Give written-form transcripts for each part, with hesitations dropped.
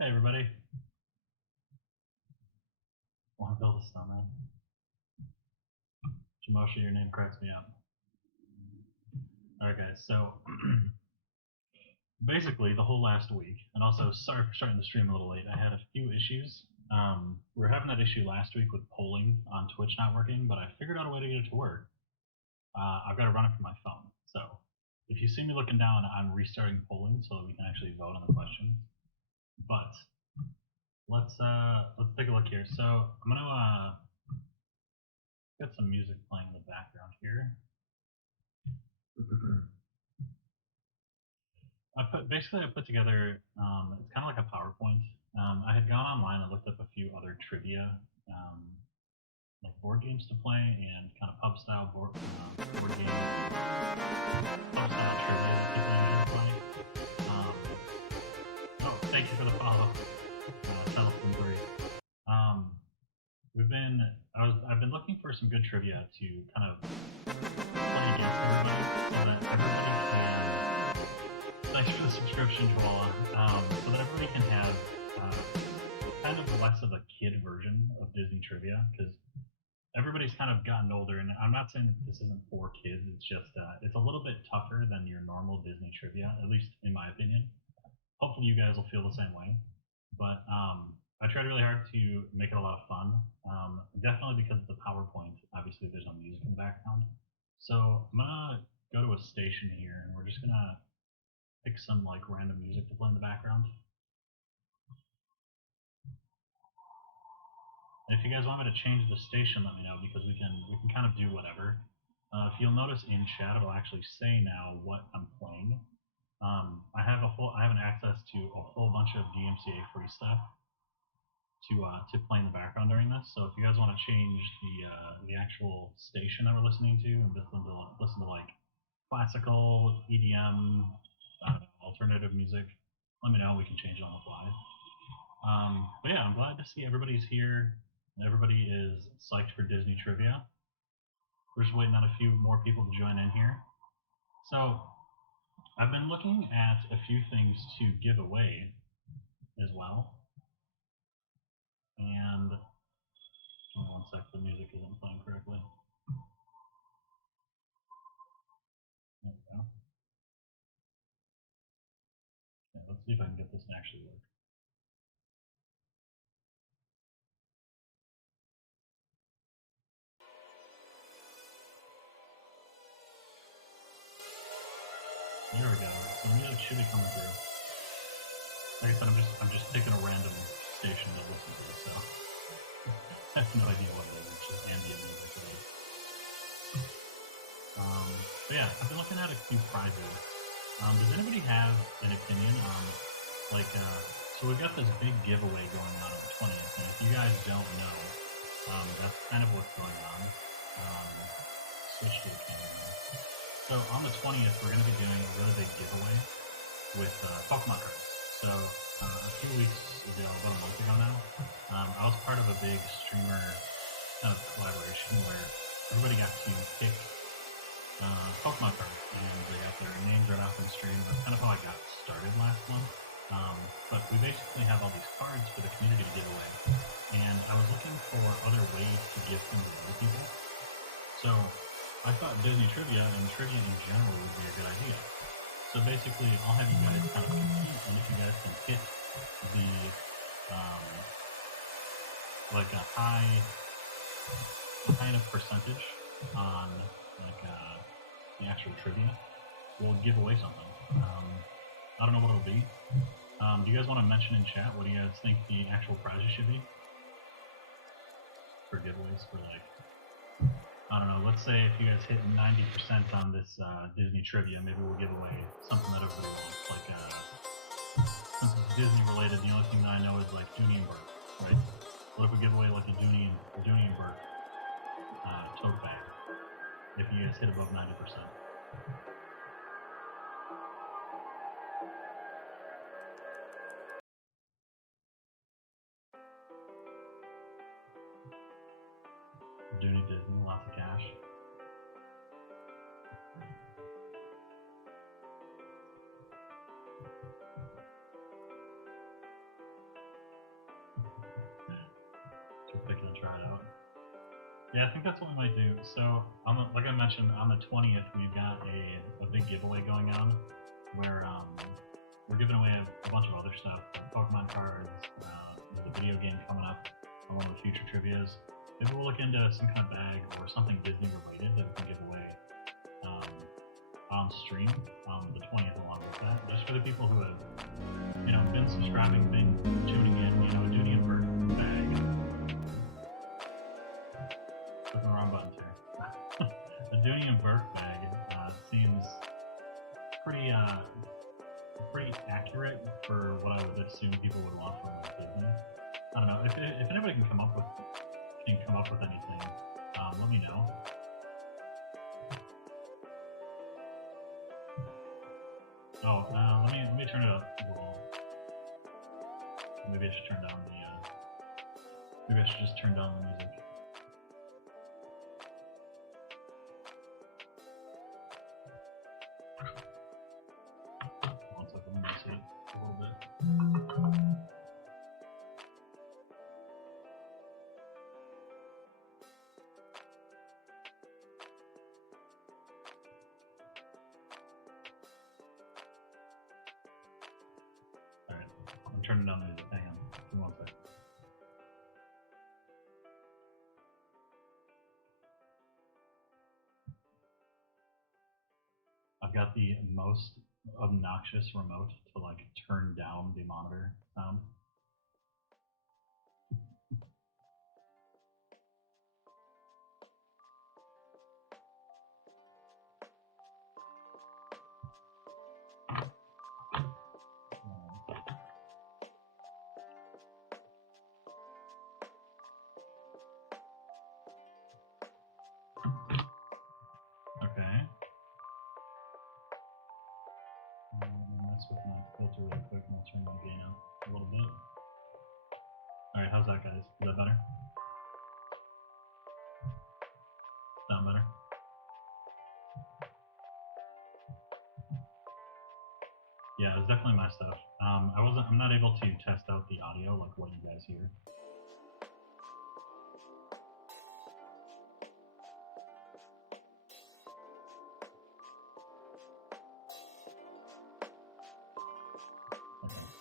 Hey everybody. Want to build a snowman? Jamosha, your name cracks me up. Alright guys, so basically the whole last week, and also sorry for starting the stream a little late, I had a few issues. We were having that issue last week with polling on Twitch not working, but I figured out a way to get it to work. I've got to run it from my phone. So if you see me looking down, I'm restarting polling so that we can actually vote on the questions. But let's take a look here. So I'm gonna get some music playing in the background here. I put together it's kind of like a PowerPoint. I had gone online and looked up a few other trivia, like board games to play and kind of pub style board games, pub style trivia that people usually play. Oh, thank you for the follow, Telepon3. I've been looking for some good trivia to kind of play against everybody so that everybody can. Thanks for the subscription, Joella. So that everybody can have kind of less of a kid version of Disney trivia, because everybody's kind of gotten older, and I'm not saying that this isn't for kids. It's just it's a little bit tougher than your normal Disney trivia, at least in my opinion. Hopefully, you guys will feel the same way. But I tried really hard to make it a lot of fun. Definitely because of the PowerPoint. Obviously, there's no music in the background. So I'm gonna go to a station here, and we're just gonna pick some like random music to play in the background. And if you guys want me to change the station, let me know, because we can kind of do whatever. If you'll notice in chat, it'll actually say now what I'm playing. I have an access to a whole bunch of DMCA free stuff to play in the background during this. So if you guys want to change the actual station that we're listening to and just listen to like classical, EDM, alternative music, let me know. We can change it on the fly. But yeah, I'm glad to see everybody's here. Everybody is psyched for Disney trivia. We're just waiting on a few more people to join in here. So I've been looking at a few things to give away as well. And hold on 1 sec, the music isn't playing correctly. There we go. Okay, let's see if I can get this to actually work. There we go. So the music should be coming through. Like I said, I'm just picking a random station to listen to, so I have no idea what it is. It's just ambient music. But yeah, I've been looking at a few prizes. Does anybody have an opinion on, like, so we've got this big giveaway going on the 20th, and if you guys don't know, that's kind of what's going on. Switch to the camera now. So on the 20th, we're going to be doing a really big giveaway with Pokemon cards. So a few weeks ago, about a month ago now, I was part of a big streamer kind of collaboration where everybody got to pick Pokemon cards, and they got their names right off on the stream. That's kind of how I got started last month. But we basically have all these cards for the community to give away, and I was looking for other ways to gift them to other people. So I thought Disney trivia and trivia in general would be a good idea. So basically, I'll have you guys kind of compete, and if you guys can hit the like a high enough percentage on like the actual trivia, we'll give away something. I don't know what it'll be. Do you guys want to mention in chat what do you guys think the actual prizes should be for giveaways for, like, I don't know, let's say if you guys hit 90% on this Disney trivia, maybe we'll give away something that everybody wants. Like, since it's Disney related, the only thing that I know is like Dooney and Burke, right? What if we give away like a Dooney and Burke tote bag if you guys hit above 90%? Dooney Disney, lots of cash. try it out. Yeah, I think that's what we might do. So, like I mentioned, on the 20th, we've got a big giveaway going on where we're giving away a bunch of other stuff, like Pokemon cards, there's a video game coming up on one of the future trivias. Maybe we'll look into some kind of bag or something Disney related that we can give away on stream on the 20th along with that, just for the people who have, you know, been subscribing, been tuning in, you know, a Dooney and Bert bag. Clicking the wrong buttons here. A Dooney and Bert bag seems pretty accurate for what I would assume people would want from Disney. I don't know if anybody can come up with anything. Let me know. Oh, let me turn it up a little. Maybe I should turn down the. Maybe I should just turn down the music. One second, let me see it a little bit. Alright, I'm turning down the music. Hang on, give me one second. I've got the most obnoxious remote to like turn down the monitor sound. Okay. Mess with my filter really quick and I'll turn the gain up a little bit. Alright, how's that, guys? Is that better? Sound better? Yeah, it's definitely my stuff. I'm not able to test out the audio like what you guys hear.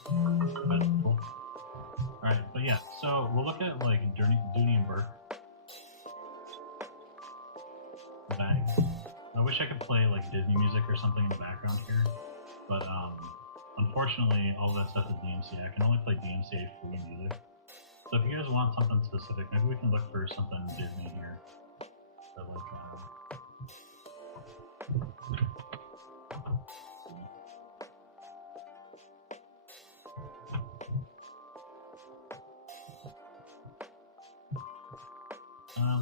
Okay. Cool. Alright, but yeah, so we'll look at like Dooney and Bert bag. I wish I could play like Disney music or something in the background here, but unfortunately all of that stuff is DMCA. I can only play DMCA free music. So if you guys want something specific, maybe we can look for something Disney here. That like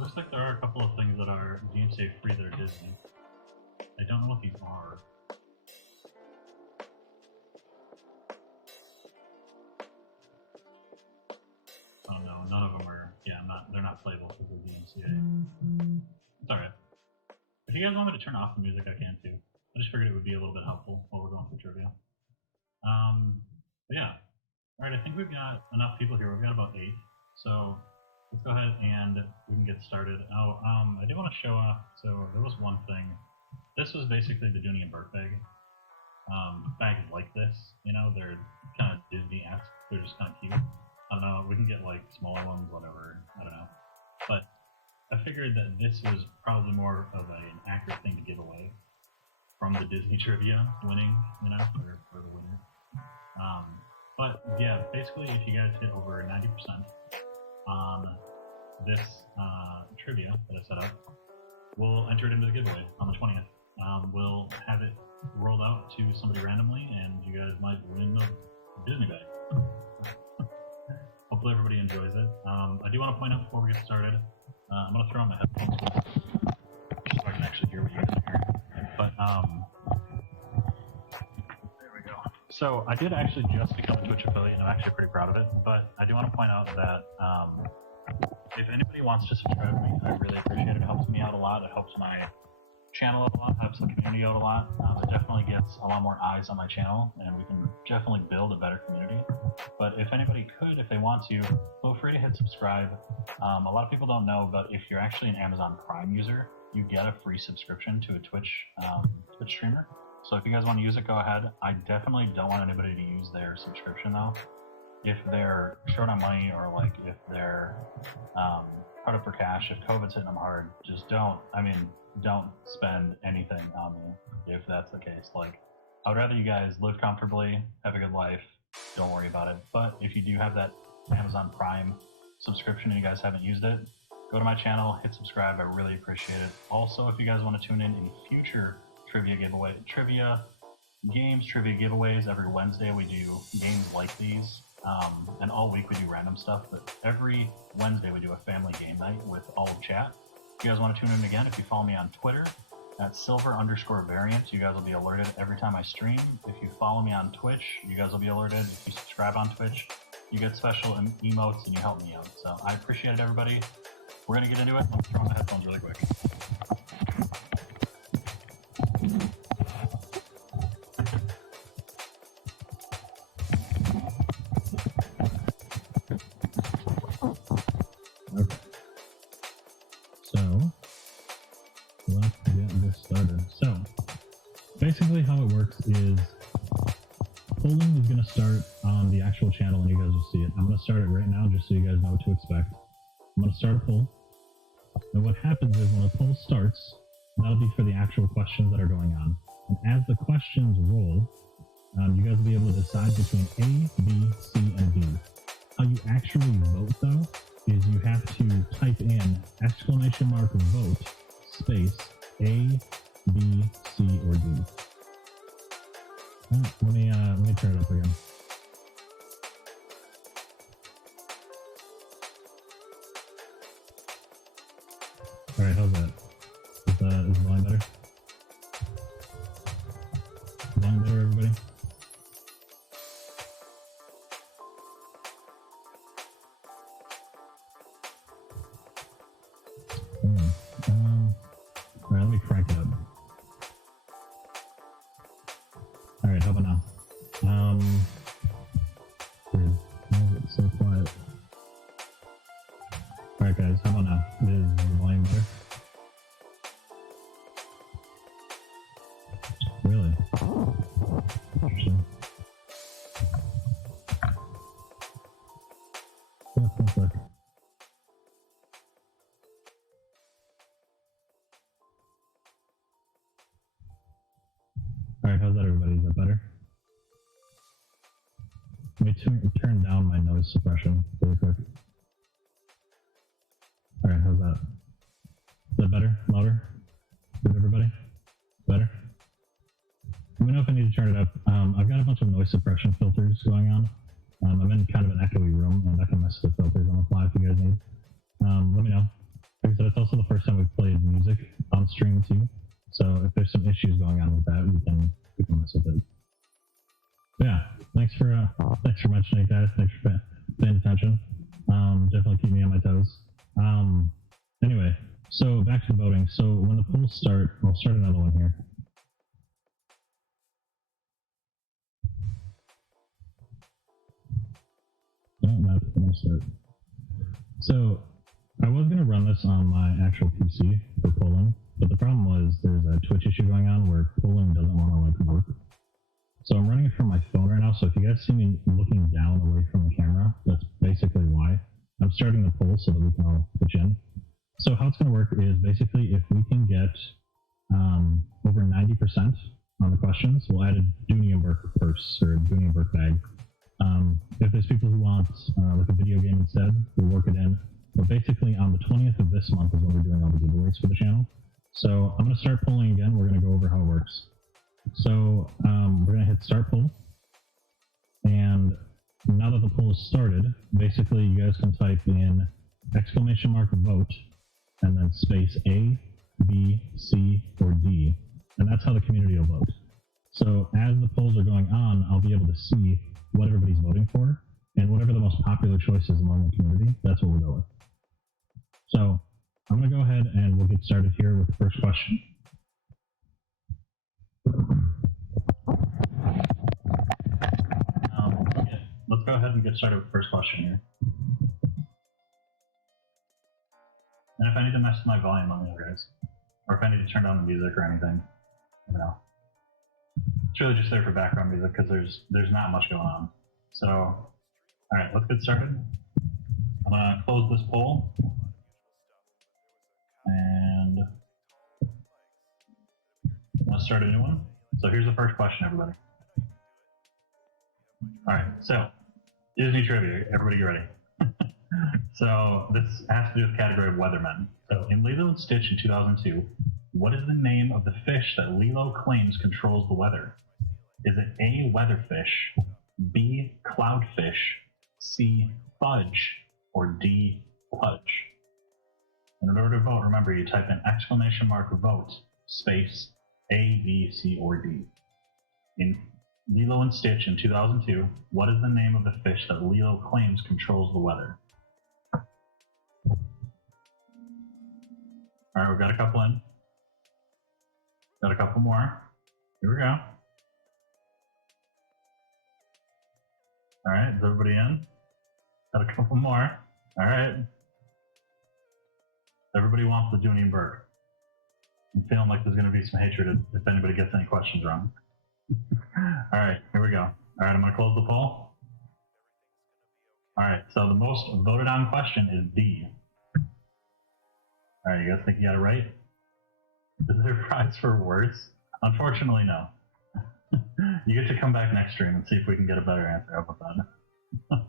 looks like there are a couple of things that are DMCA free that are Disney. I don't know what these are. Oh no, none of them are. Yeah, they're not playable because they're DMCA. It's alright. If you guys want me to turn off the music, I can too. I just figured it would be a little bit helpful while we're going through trivia. But yeah. Alright, I think we've got enough people here. We've got about 8. So let's go ahead and we can get started. Oh, I do want to show off. So there was one thing. This was basically the Dooney and Bert bag. Bags like this, you know, they're kind of Disney-esque. They're just kind of cute. I don't know. We can get like smaller ones, whatever. I don't know. But I figured that this was probably more of an accurate thing to give away from the Disney trivia winning, you know, for the winner. But yeah, basically, if you guys hit over 90% on this trivia that I set up, we'll enter it into the giveaway on the 20th. We'll have it rolled out to somebody randomly, and you guys might win a Disney bag. Hopefully everybody enjoys it. I do want to point out before we get started, I'm going to throw on my headphones so I can actually hear what you guys hear. But, there we go. So I did actually just become a Twitch affiliate, and I'm actually pretty proud of it, but I do want to point out that if anybody wants to subscribe to me, I really appreciate it. It helps me out a lot. It helps my channel out a lot, helps the community out a lot. It definitely gets a lot more eyes on my channel, and we can definitely build a better community. But if anybody could, if they want to, feel free to hit subscribe. A lot of people don't know, but if you're actually an Amazon Prime user, you get a free subscription to a Twitch streamer. So if you guys want to use it, go ahead. I definitely don't want anybody to use their subscription though. If they're short on money, or like if they're hard up for cash, if COVID's hitting them hard, just don't spend anything on me if that's the case. Like, I would rather you guys live comfortably, have a good life, don't worry about it. But if you do have that Amazon Prime subscription and you guys haven't used it, go to my channel, hit subscribe. I really appreciate it. Also, if you guys want to tune in future trivia giveaways, every Wednesday we do games like these, and all week we do random stuff, but every Wednesday we do a family game night with all of chat. If you guys want to tune in again, if you follow me on Twitter at silver_variant, you guys will be alerted every time I stream. If you follow me on Twitch, you guys will be alerted. If you subscribe on Twitch, you get special emotes and you help me out. So I appreciate it, everybody. We're going to get into it. I'll throw on the headphones really quick. Okay. So, let's get this started. So, basically how it works is polling is going to start on the actual channel and you guys will see it. I'm going to start it right now just so you guys know what to expect. I'm going to start a poll. And what happens is when a poll starts, that'll be for the actual questions that are going on. And as the questions roll, you guys will be able to decide between A, B, C, and D. How you actually vote, though, is you have to type in !vote space A, B, C, or D. Let me turn it up again. All right, how's that? Is the volume better? Volume better, everybody? All right, let me crank it up. All right, how about now? Weird. Why is it so quiet? All right, guys, how about now? Is the volume better? Really? Interesting. One sec. Alright, how's that, everybody? Is that better? Let me turn down my noise suppression really quick. Alright, how's that? Is that better? Louder? Good, everybody? Better? Let me know if I need to turn it up. I've got a bunch of noise suppression filters going on. I'm in kind of an echoey room, and that can mess with the filters on the fly if you guys need. Let me know. Like I said, it's also the first time we've played music on stream too. So if there's some issues going on with that, we can mess with it. Yeah, thanks for mentioning it, guys. Thanks for paying attention. Definitely keep me on my toes. Anyway, so back to the voting. So when the polls start, I'll start another one here. Not going to start. So I was going to run this on my actual PC for polling, but the problem was there's a Twitch issue going on where polling doesn't want to work. So I'm running it from my phone right now. So if you guys see me looking down away from the camera, that's basically why. I'm starting the poll so that we can all pitch in. So how it's going to work is basically if we can get over 90% on the questions, we'll add a Dunienberg purse or a Dunienberg bag. If there's people who want like a video game instead, we'll work it in. But basically on the 20th of this month is when we're doing all the giveaways for the channel. So I'm going to start polling again. We're going to go over how it works. So we're going to hit start poll. And now that the poll is started, basically you guys can type in !vote and then space A, B, C, or D. And that's how the community will vote. So as the polls are going on, I'll be able to see what everybody's voting for, and whatever the most popular choice is among the community, that's what we'll go with. So I'm going to go ahead and we'll get started here with the first question. go ahead and get started with the first question here. And if I need to mess with my volume, let me know, guys. Or if I need to turn down the music or anything, let me know. It's really just there for background music because there's not much going on. So, all right, let's get started. I'm gonna close this poll and let's start a new one. So here's the first question, everybody. All right, so Disney trivia. Everybody get ready. So this has to do with the category of weathermen. So in Lilo and Stitch in 2002, what is the name of the fish that Lilo claims controls the weather? Is it A, weatherfish, B, cloudfish, C, fudge, or D, pudge? And in order to vote, remember you type in !vote space A, B, C, or D. In Lilo and Stitch in 2002, what is the name of the fish that Lilo claims controls the weather? All right, we've got a couple in. Got a couple more. Here we go. All right, is everybody in? Got a couple more. All right. Everybody wants the Dooney and Burke. I'm feeling like there's going to be some hatred if anybody gets any questions wrong. All right, here we go. All right, I'm going to close the poll. All right, so the most voted on question is D. All right, you guys think you got it right? Is there a prize for worse? Unfortunately, no. You get to come back next stream and see if we can get a better answer. How about that? All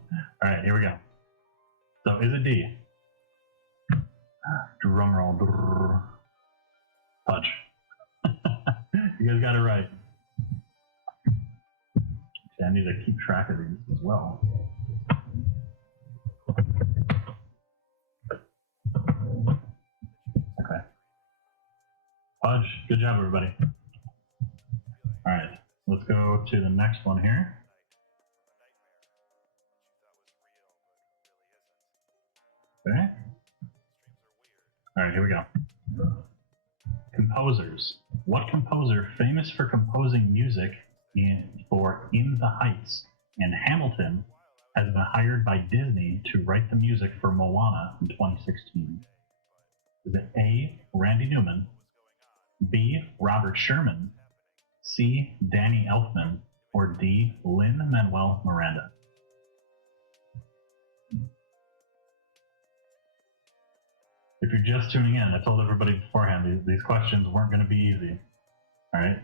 right, here we go. So is it D? Drum roll. Fudge. You guys got it right. Okay, I need to keep track of these as well. Okay. Fudge. Good job, everybody. All right, let's go to the next one here. Okay. All right, here we go. Composers. What composer, famous for composing music for In the Heights and Hamilton, has been hired by Disney to write the music for Moana in 2016? Is it A, Randy Newman, B, Robert Sherman, C, Danny Elfman, or D, Lin-Manuel Miranda? If you're just tuning in, I told everybody beforehand these questions weren't going to be easy. All right.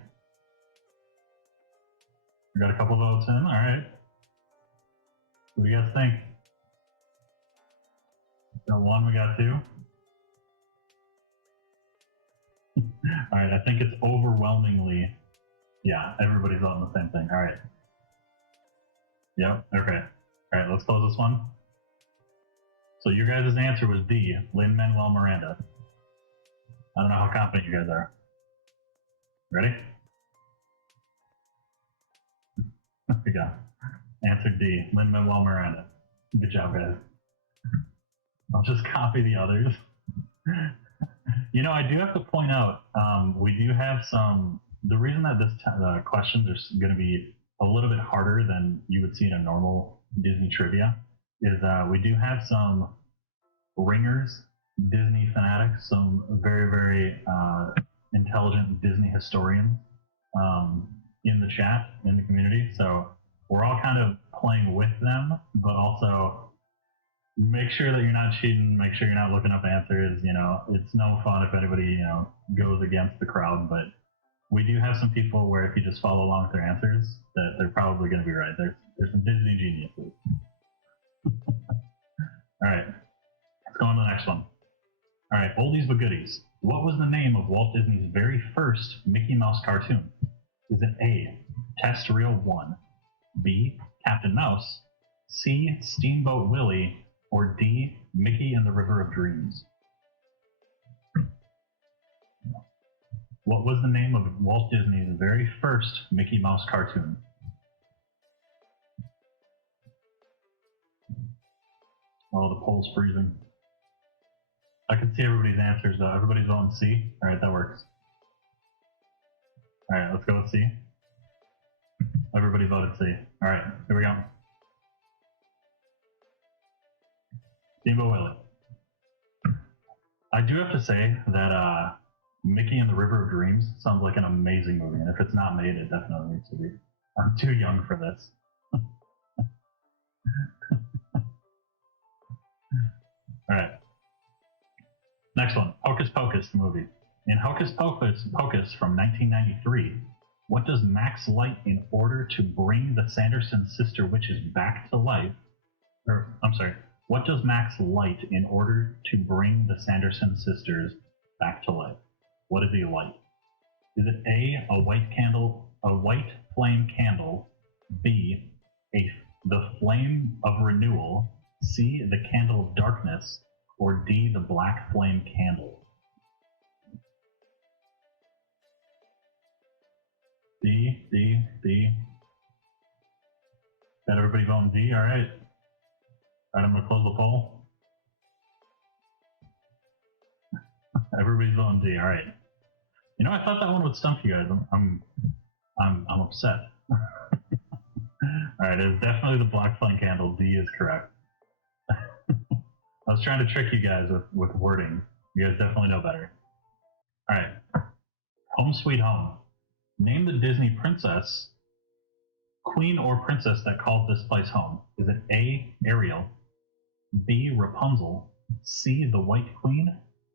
We got a couple votes in. All right. What do you guys think? Got one, we got two. All right, I think it's overwhelmingly, yeah, everybody's voting the same thing. All right. Yep, okay. All right, let's close this one. So your guys' answer was D, Lin-Manuel Miranda. I don't know how confident you guys are. Ready? There we go. Answer D, Lin-Manuel Miranda. Good job, guys. I'll just copy the others. You know, I do have to point out, we do have some, the reason that this questions are going to be a little bit harder than you would see in a normal Disney trivia is we do have some ringers, Disney fanatics, some very, very intelligent Disney historians in the chat, in the community. So we're all kind of playing with them, but also make sure that you're not cheating, make sure you're not looking up answers. You know, it's no fun if anybody, you know, goes against the crowd, but we do have some people where if you just follow along with their answers, that they're probably going to be right. There's some Disney geniuses. All right, let's go on to the next one. All right, oldies but goodies. What was the name of Walt Disney's very first Mickey Mouse cartoon? Is it A, Test Reel 1, B, Captain Mouse, C, Steamboat Willie, or D, Mickey and the River of Dreams? What was the name of Walt Disney's very first Mickey Mouse cartoon? Oh, the poll's freezing. I can see everybody's answers though. Everybody's voting C. All right, that works. All right, let's go with C. Everybody voted C. All right, here we go. Steamboat Willie. I do have to say that Mickey and the River of Dreams sounds like an amazing movie, and if it's not made, it definitely needs to be. I'm too young for this. All right. Next one, Hocus Pocus, the movie. In Hocus Pocus from 1993, what does Max light in order to bring the Sanderson sister witches back to life? What does Max light in order to bring the Sanderson sisters back to life? What does he light? Is it A, a white flame candle, B, the flame of renewal, C, the candle of darkness, or D, the black flame candle? D. Got everybody voting D? All right. All right, I'm gonna close the poll. Everybody's voting D. All right. You know, I thought that one would stump you guys. I'm upset. All right, it's definitely the black flame candle. D is correct. I was trying to trick you guys with wording. You guys definitely know better. All right. Home Sweet Home. Name the Disney princess, queen or princess that calls this place home. Is it A, Ariel, B, Rapunzel, C, the White Queen,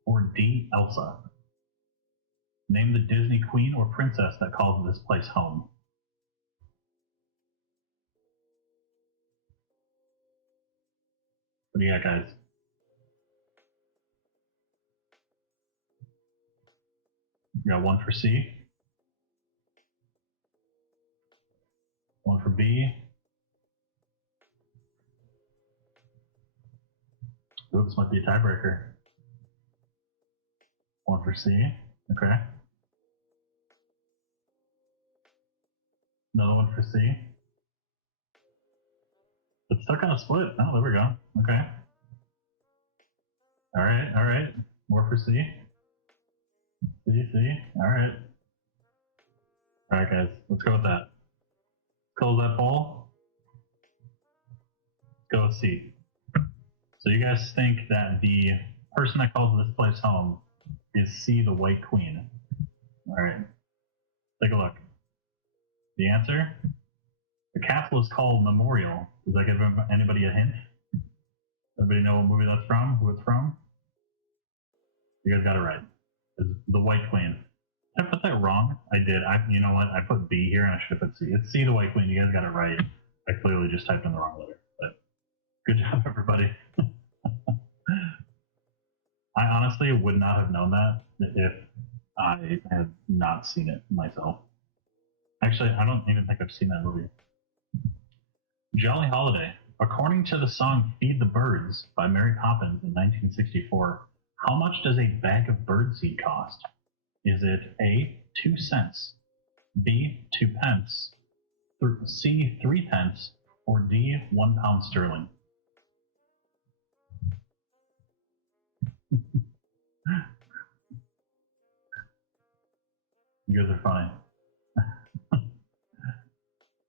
or D, Elsa? Name the Disney queen or princess that calls this place home. What do you got, guys? You got one for C, one for B. Ooh, this might be a tiebreaker. One for C. Okay. Another one for C. It's stuck on a split. Oh, there we go. Okay. All right. More for C. C. All right. All right, guys. Let's go with that. Close that poll. Let's go with C. So you guys think that the person that calls this place home is C, the White Queen. All right. Take a look. The answer? The castle is called Memorial. Does that give anybody a hint? Everybody know what movie that's from? Who it's from? You guys got it right. It's the White Queen. Did I put that wrong? I did. You know what? I put B here and I should have put C. It's C, the White Queen. You guys got it right. I clearly just typed in the wrong letter. But good job, everybody. I honestly would not have known that if I had not seen it myself. Actually, I don't even think I've seen that movie. Jolly Holiday. According to the song Feed the Birds by Mary Poppins in 1964, how much does a bag of birdseed cost? Is it A, 2 cents, B, 2 pence, C, 3 pence, or D, 1 pound sterling? You guys are funny.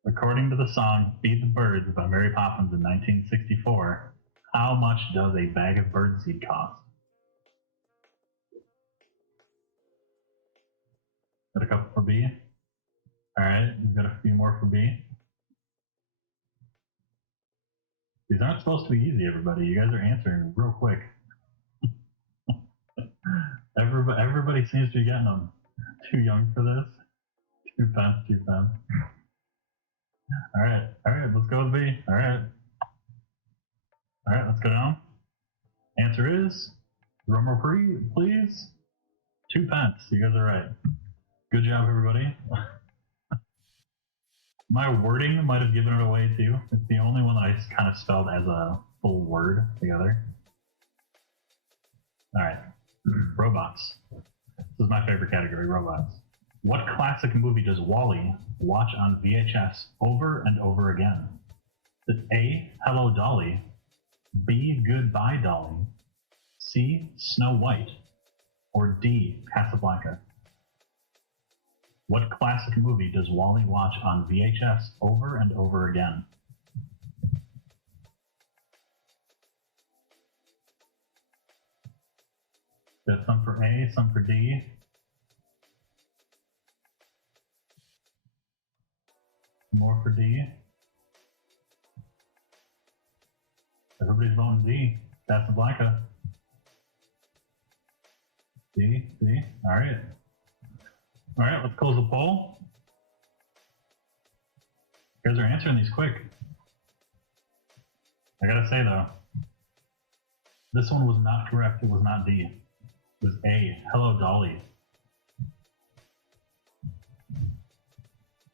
According to the song Feed the Birds by Mary Poppins in 1964, how much does a bag of birdseed cost? Got a couple for B? Alright, we've got a few more for B. These aren't supposed to be easy, everybody. You guys are answering real quick. Everybody seems to be getting them. Too young for this. 2 pence. Alright, let's go with B. Alright, let's go down. Answer is, drumroll please, 2 pence. You guys are right. Good job, everybody. My wording might have given it away too. It's the only one that I kind of spelled as a full word together. Alright, robots. This is my favorite category, robots. What classic movie does Wall-E watch on VHS over and over again? Is it A, Hello Dolly, B, Goodbye Dolly, C, Snow White, or D, Casablanca? What classic movie does Wall-E watch on VHS over and over again? Got some for A, some for D. More for D. Everybody's voting D. Casablanca. D, D. All right. All right, let's close the poll. You guys are answering these quick. I gotta say though, this one was not correct. It was not D. It was A. Hello, Dolly.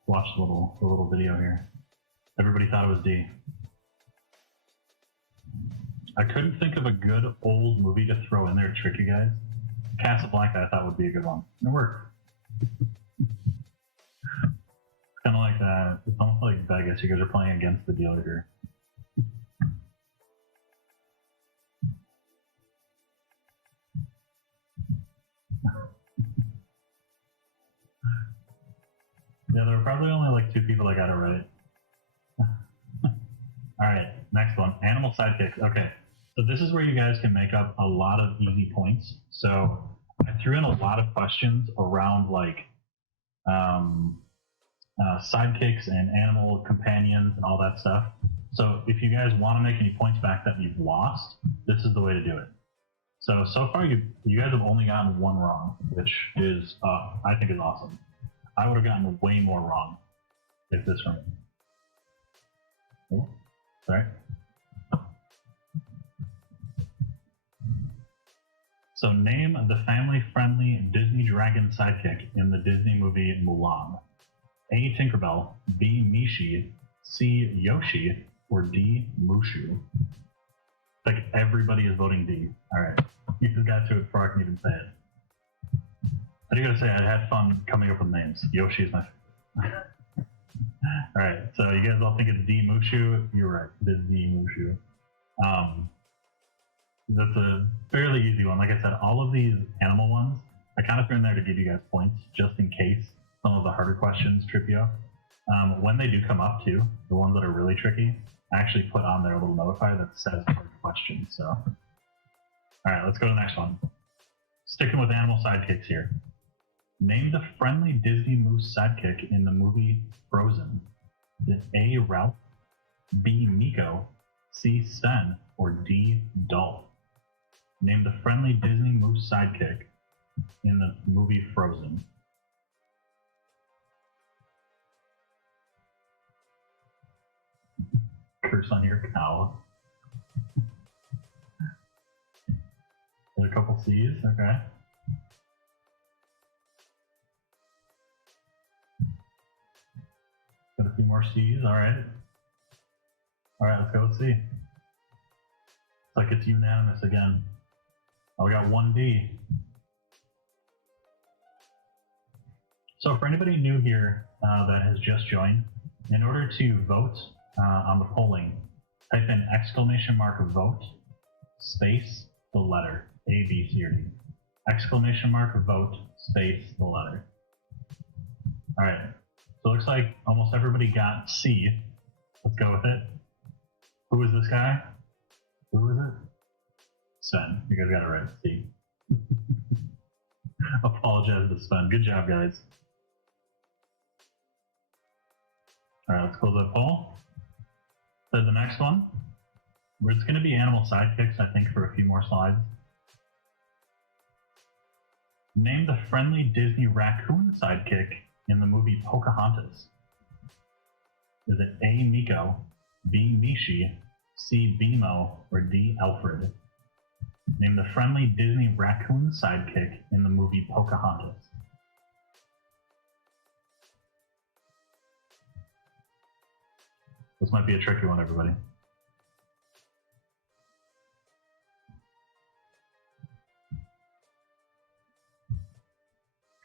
Watch the little video here. Everybody thought it was D. I couldn't think of a good old movie to throw in there to trick you guys. Casablanca I thought would be a good one. It worked. It's kind of like that. It's almost like Vegas. You guys are playing against the dealer here. Yeah, there were probably only like 2 people that got it right. All right, next one. Animal sidekicks. Okay, so this is where you guys can make up a lot of easy points. So I threw in a lot of questions around like sidekicks and animal companions and all that stuff. So if you guys want to make any points back that you've lost, this is the way to do it. So far you guys have only gotten 1 wrong, which is I think is awesome. I would have gotten way more wrong if this were me. Oh, sorry. So name the family-friendly Disney dragon sidekick in the Disney movie Mulan. A. Tinkerbell, B. Mishi, C. Yoshi, or D. Mushu. Like everybody is voting D. All right, you just got to it before I can even say it. I do gotta say, I had fun coming up with names. Yoshi is my favorite. All right, so you guys all think it's D. Mushu? You're right, it is D. Mushu. That's a fairly easy one. Like I said, all of these animal ones, I kind of threw in there to give you guys points, just in case some of the harder questions trip you up. When they do come up too, the ones that are really tricky, I actually put on there a little notifier that says hard questions. So, all right, let's go to the next one. Sticking with animal sidekicks here. Name the friendly Disney moose sidekick in the movie Frozen. Is it A. Ralph, B. Miko, C. Sven, or D. Dolph? Name the friendly Disney moose sidekick in the movie Frozen. Curse on your cow. There's a couple C's, okay. Got a few more C's, alright. Alright, let's go with C. It's like it's unanimous again. Oh, we got 1 D. So for anybody new here that has just joined, in order to vote on the polling, type in !vote, space, the letter, A, B, C, or D. !vote, space, the letter. All right, so it looks like almost everybody got C. Let's go with it. Who is this guy? Who is it? Sven. You guys got it right, C. Apologize to Sven. Good job, guys. All right, let's close that poll. So the next one, it's going to be animal sidekicks, I think, for a few more slides. Name the friendly Disney raccoon sidekick in the movie Pocahontas. Is it A. Miko, B. Mishi, C. Bimo, or D. Alfred? Name the friendly Disney raccoon sidekick in the movie Pocahontas. This might be a tricky one, everybody.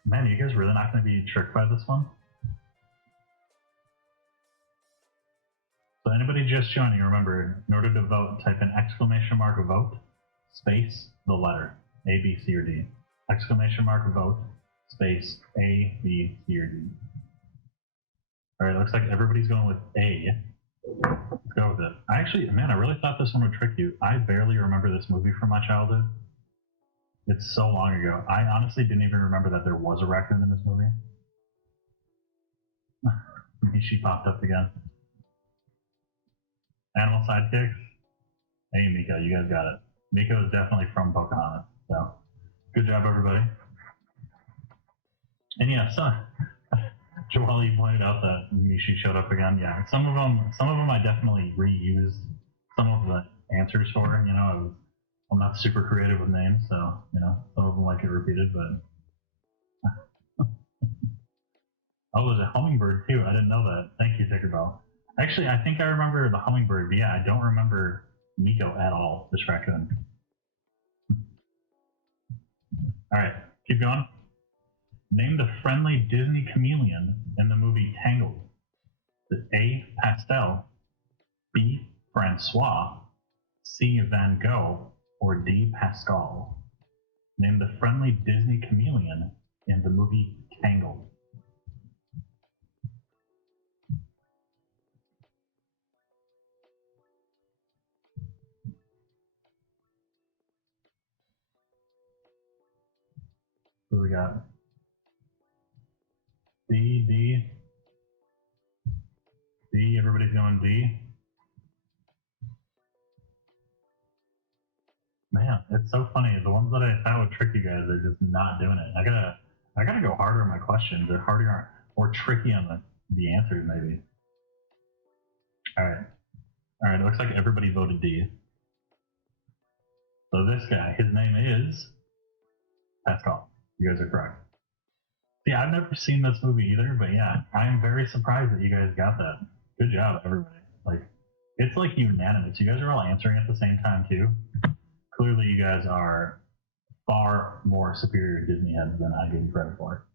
Man, you guys really not going to be tricked by this one? So anybody just joining, remember, in order to vote, type in !vote, space, the letter, A, B, C, or D. !vote, space, A, B, C, or D. All right, looks like everybody's going with A. Let's go with it. I really thought this one would trick you. I barely remember this movie from my childhood. It's so long ago. I honestly didn't even remember that there was a raccoon in this movie. She popped up again. Animal sidekicks. Hey, Miko, you guys got it. Miko is definitely from Pocahontas. So, good job, everybody. And yeah, so Joel, you pointed out that Mishi showed up again. Yeah, some of them I definitely reused some of the answers for. You know, I'm not super creative with names, so you know, some of them like it repeated. But oh, there's a hummingbird too. I didn't know that. Thank you, Tinkerbell. Actually, I think I remember the hummingbird, but yeah, I don't remember Miko at all. This raccoon. All right, keep going. Name the friendly Disney chameleon in the movie Tangled. Is it A. Pastel, B. Francois, C. Van Gogh, or D. Pascal? Name the friendly Disney chameleon in the movie Tangled. Who we got? D, D, D. Everybody's going D. Man, it's so funny. The ones that I thought would trick you guys are just not doing it. I gotta go harder on my questions, or harder, or tricky on the answers, maybe. All right. It looks like everybody voted D. So this guy, his name is Pascal. You guys are correct. Yeah, I've never seen this movie either, but yeah, I am very surprised that you guys got that. Good job, everybody. Like, it's like unanimous. You guys are all answering at the same time too. Clearly, you guys are far more superior Disney heads than I give you credit for.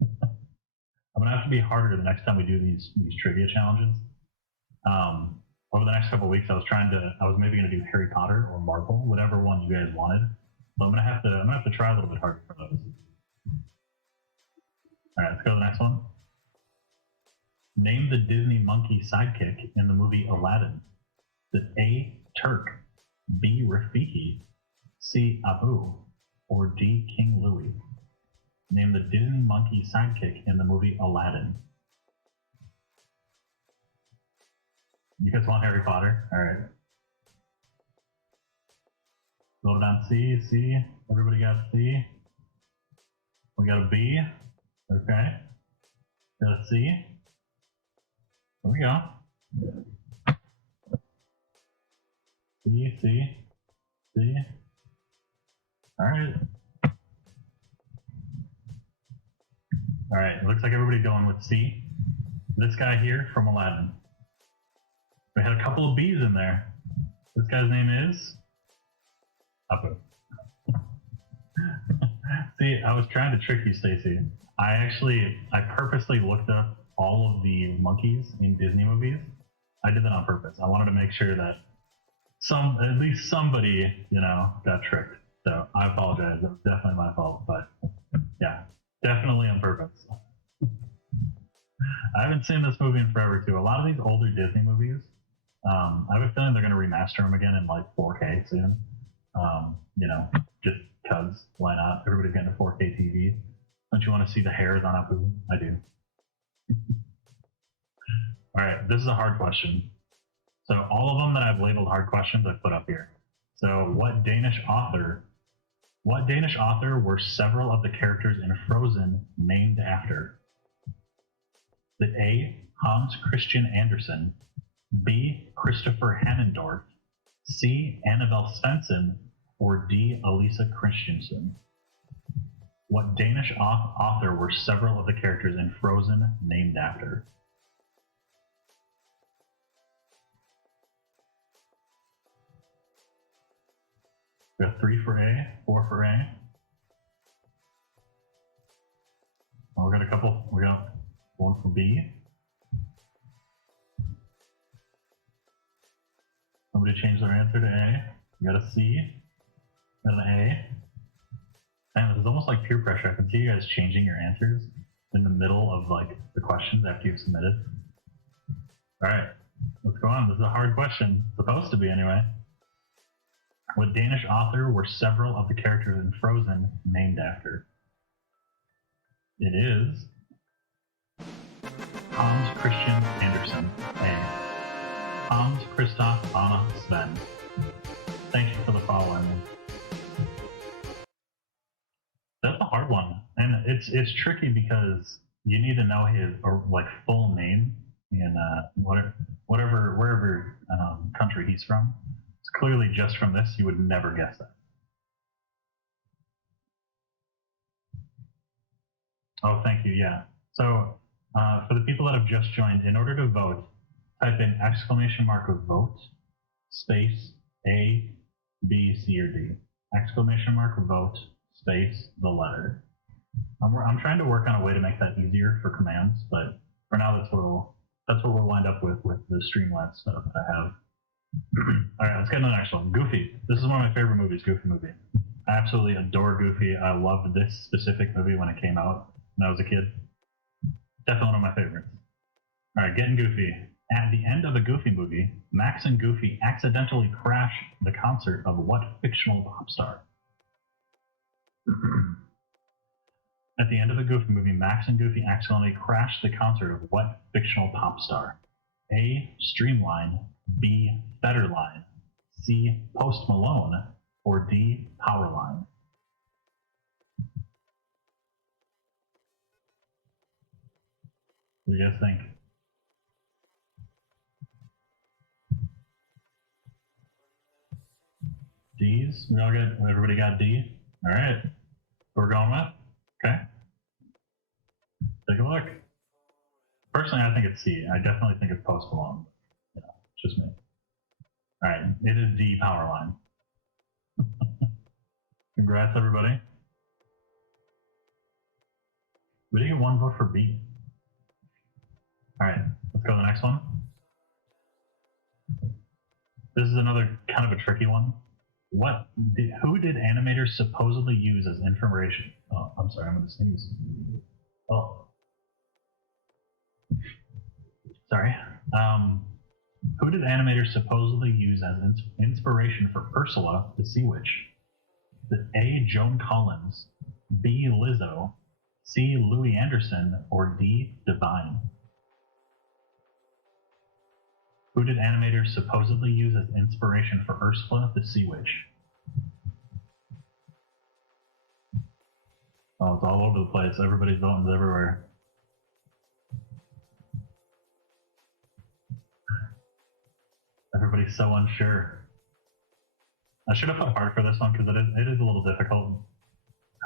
I'm gonna have to be harder the next time we do these trivia challenges. Over the next couple of weeks, I was maybe gonna do Harry Potter or Marvel, whatever one you guys wanted. So I'm gonna have to try a little bit harder for those. All right, let's go to the next one. Name the Disney monkey sidekick in the movie Aladdin. Is it A. Turk, B. Rafiki, C. Abu, or D. King Louie? Name the Disney monkey sidekick in the movie Aladdin. You guys want Harry Potter? All right. Voted on C. C. Everybody got C. We got a B. Okay. Got a C. There we go. C, C, C. All right. All right. It looks like everybody going with C. This guy here from Aladdin. We had a couple of B's in there. This guy's name is Apu. See, I was trying to trick you, Stacy. I purposely looked up all of the monkeys in Disney movies. I did that on purpose. I wanted to make sure that at least somebody, got tricked. So I apologize. That was definitely my fault. But yeah, definitely on purpose. I haven't seen this movie in forever too. A lot of these older Disney movies, I have a feeling they're going to remaster them again in like 4K soon. Just because why not? Everybody's getting a 4K TV. Don't you want to see the hairs on Apu? I do. All right, this is a hard question. So all of them that I've labeled hard questions, I've put up here. So what Danish author were several of the characters in Frozen named after? Is it A. Hans Christian Andersen, B. Christopher Hannendorf, C. Annabelle Svensson, or D. Elisa Christensen? What Danish author were several of the characters in Frozen named after? We got 3 for A, 4 for A. Oh, we got a couple. We got 1 for B. Somebody changed their answer to A. We got a C. Got an A. And it's almost like peer pressure. I can see you guys changing your answers in the middle of like the questions after you've submitted. All right, let's go on. This is a hard question. Supposed to be anyway. What Danish author were several of the characters in Frozen named after? It is Hans Christian Andersen. A. Hans Christoph Anna Sven. Thank you for the follow, Emily. That's a hard one, and it's tricky because you need to know his full name in wherever country he's from. It's clearly just from this you would never guess that. Oh, thank you. Yeah. So for the people that have just joined, in order to vote, type in !vote space A, B, C, or D. !vote space the letter. I'm trying to work on a way to make that easier for commands, but for now that's what we'll wind up with the Streamlabs setup that I have. All right, let's get to the next one. Goofy. This is one of my favorite movies, Goofy movie. I absolutely adore Goofy. I loved this specific movie when it came out when I was a kid. Definitely one of my favorites. All right, getting Goofy. At the end of a Goofy movie, Max and Goofy accidentally crash the concert of what fictional pop star? At the end of a Goofy movie, Max and Goofy accidentally crash the concert of what fictional pop star? A. Streamline, B. Federline, C. Post Malone, or D. Powerline? What do you guys think? D's? Everybody got D? All right. We're going with? Okay. Take a look. Personally, I think it's C. I definitely think it's Post Malone. Yeah, it's just me. All right. It is D. Powerline. Congrats, everybody. We didn't get one vote for B. All right. Let's go to the next one. This is another kind of a tricky one. Who did animators supposedly use as information? Oh, I'm sorry, I'm going to sneeze. Oh. Sorry. Who did animators supposedly use as inspiration for Ursula, the Sea Witch? A. Joan Collins, B. Lizzo, C. Louis Anderson, or D. Divine? Who did animators supposedly use as inspiration for Ursula, the Sea Witch? Oh, it's all over the place. Everybody's voting everywhere. Everybody's so unsure. I should have fought hard for this one because it is a little difficult.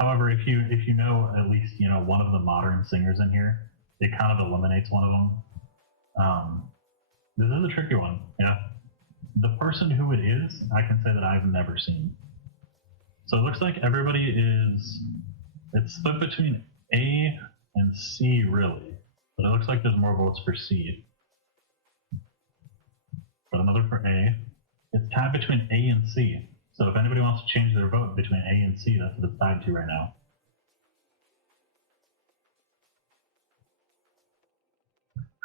However, if you know at least one of the modern singers in here, it kind of eliminates one of them. This is a tricky one. Yeah, the person who it is, I can say that I've never seen. So it looks like everybody it's split between A and C really, but it looks like there's more votes for C. But another for A. It's tied between A and C. So if anybody wants to change their vote between A and C, that's what it's tied to right now.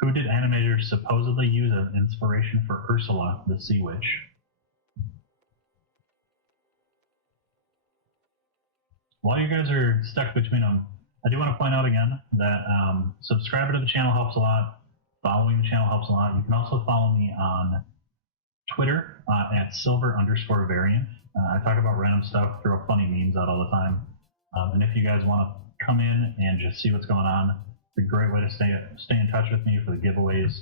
Who did animators supposedly use as inspiration for Ursula, the Sea Witch? While you guys are stuck between them, I do want to point out again that subscribing to the channel helps a lot. Following the channel helps a lot. You can also follow me on Twitter at silver_variant. I talk about random stuff, throw funny memes out all the time. And if you guys want to come in and just see what's going on, it's a great way to stay in touch with me for the giveaways.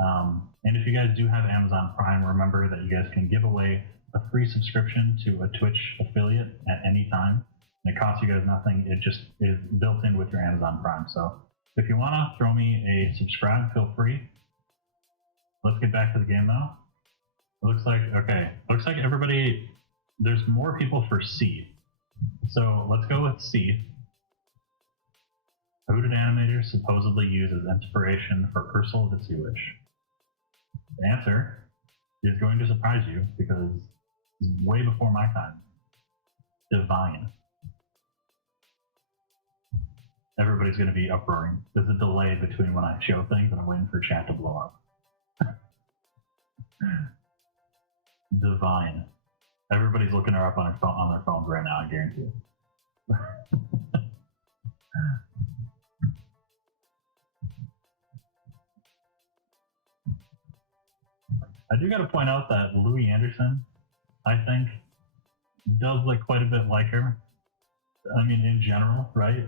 And if you guys do have Amazon Prime, remember that you guys can give away a free subscription to a Twitch affiliate at any time. And it costs you guys nothing. It just is built in with your Amazon Prime. So if you want to throw me a subscribe, feel free. Let's get back to the game now. It looks like everybody, there's more people for C. So let's go with C. Who did animators supposedly use as inspiration for Ursula the Sea Witch? The answer is going to surprise you because it's way before my time. Divine. Everybody's going to be uproaring. There's a delay between when I show things and I'm waiting for chat to blow up. Divine. Everybody's looking her up on their phones right now, I guarantee it. I do got to point out that Louis Anderson, I think, does look quite a bit like her. I mean, in general, right?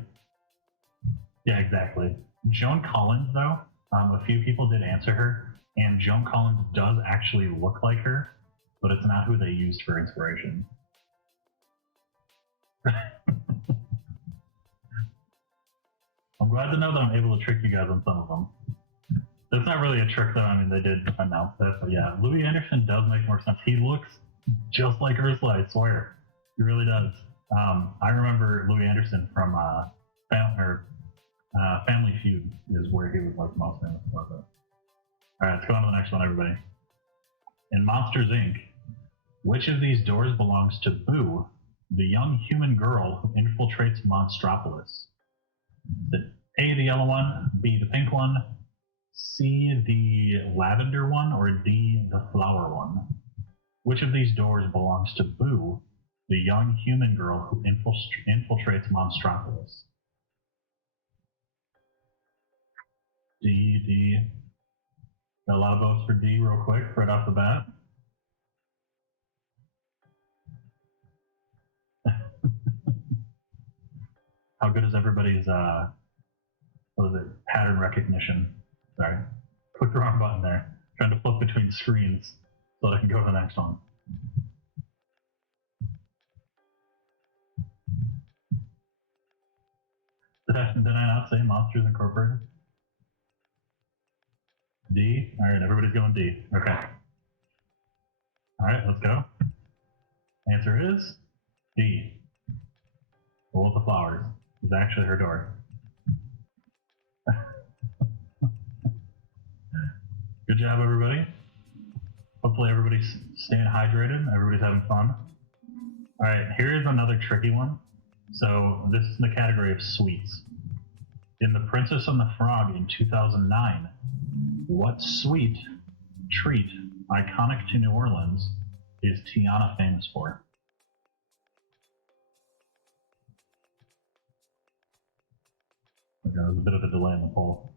Yeah, exactly. Joan Collins, though, a few people did answer her, and Joan Collins does actually look like her, but it's not who they used for inspiration. I'm glad to know that I'm able to trick you guys on some of them. That's not really a trick, though. I mean, they did announce that, but yeah, Louis Anderson does make more sense. He looks just like Ursula, I swear. He really does. I remember Louis Anderson from Family Feud is where he was like most famous for. All right, let's go on to the next one, everybody. In Monsters Inc., which of these doors belongs to Boo, the young human girl who infiltrates Monstropolis? A, the yellow one, B, the pink one, C, the lavender one, or D, the flower one? Which of these doors belongs to Boo, the young human girl who infiltrates Monstropolis? D. Got a lot of votes for D real quick, right off the bat. How good is everybody's, pattern recognition? Sorry, click the wrong button there. Trying to flip between screens so that I can go to the next one. Did I not say Monsters Incorporated? D? Alright, everybody's going D. Okay. Alright, let's go. Answer is D. Full of the flowers. It's actually her door. Good job, everybody. Hopefully everybody's staying hydrated. Everybody's having fun. Alright, here is another tricky one. So this is in the category of sweets. In The Princess and the Frog in 2009, what sweet treat iconic to New Orleans is Tiana famous for? Okay, there's a bit of a delay in the poll.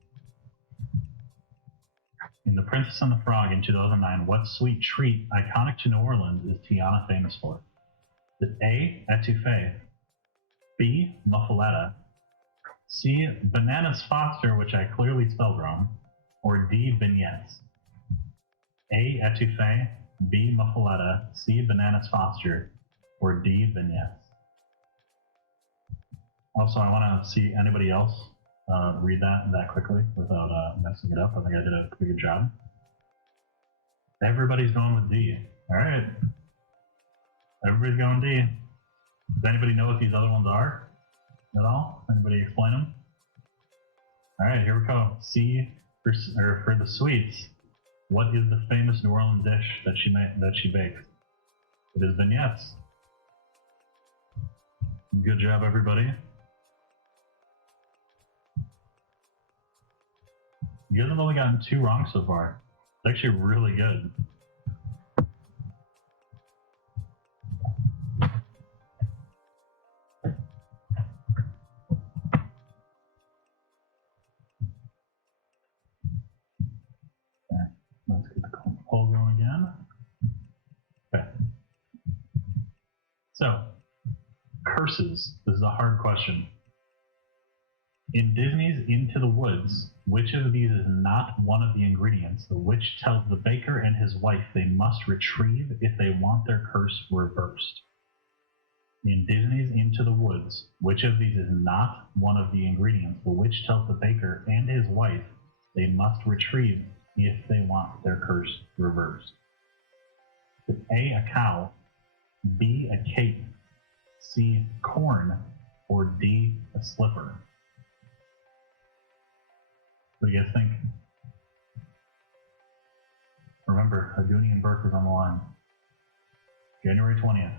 In The Princess and the Frog in 2009, what sweet treat iconic to New Orleans is Tiana famous for? Is it A, etouffee, B, muffaletta, C, bananas Foster, which I clearly spelled wrong, or D, vignettes? A, etouffee, B, muffaletta, C, bananas Foster, or D, vignettes? Also, I want to see anybody else read that quickly without messing it up. I think I did a pretty good job. Everybody's going with D. All right. Everybody's going D. Does anybody know what these other ones are at all? Anybody explain them? All right, here we go. C for the sweets. What is the famous New Orleans dish that she bakes? It is vignettes. Good job, everybody. You guys have only gotten 2 wrong so far. It's actually really good. Okay, let's get the poll going again. Okay. So, curses. This is a hard question. In Disney's Into the Woods, which of these is not one of the ingredients the witch tells the baker and his wife they must retrieve if they want their curse reversed? In Disney's Into the Woods, which of these is not one of the ingredients the witch tells the baker and his wife they must retrieve if they want their curse reversed? Is A, a cow, B, a cape, C, corn, or D, a slipper? What do you guys think? Remember, Haguni and Burke is on the line. January 20th.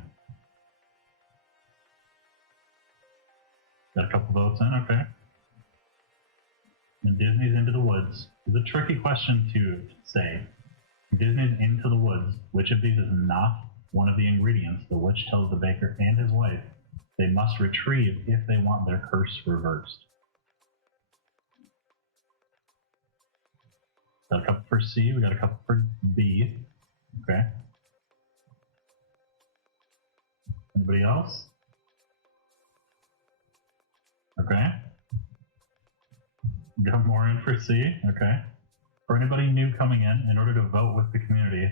Got a couple votes in, okay. And Disney's Into the Woods. It's a tricky question to say. Disney's Into the Woods. Which of these is not one of the ingredients the witch tells the baker and his wife they must retrieve if they want their curse reversed? Got a couple for C, we got a couple for B. Okay. Anybody else? Okay. Got more in for C. Okay. For anybody new coming in order to vote with the community,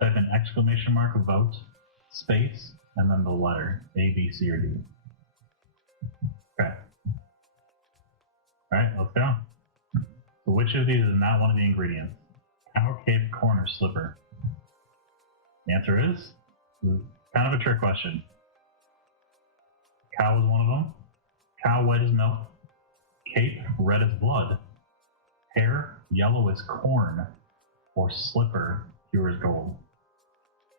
type in exclamation mark vote, space, and then the letter A, B, C, or D. Okay. Alright, let's go. So which of these is not one of the ingredients? Cow, cape, corn, or slipper? The answer is kind of a trick question. Cow is one of them. Cow, white as milk. Cape, red as blood. Hair, yellow as corn. Or slipper, pure as gold.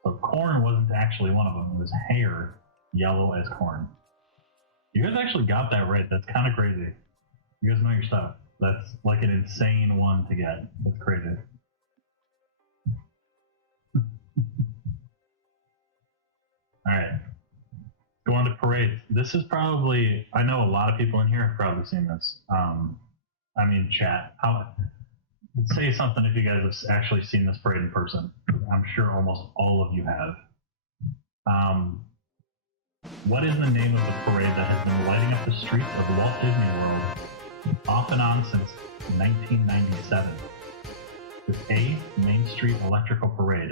So corn wasn't actually one of them. It was hair, yellow as corn. You guys actually got that right. That's kind of crazy. You guys know your stuff. That's like an insane one to get. That's crazy. Alright. Go on to parades. This is probably, I know a lot of people in here have probably seen this. I mean, chat. Say something if you guys have actually seen this parade in person. I'm sure almost all of you have. What is the name of the parade that has been lighting up the streets of Walt Disney World off and on since 1997? Is A, Main Street Electrical Parade.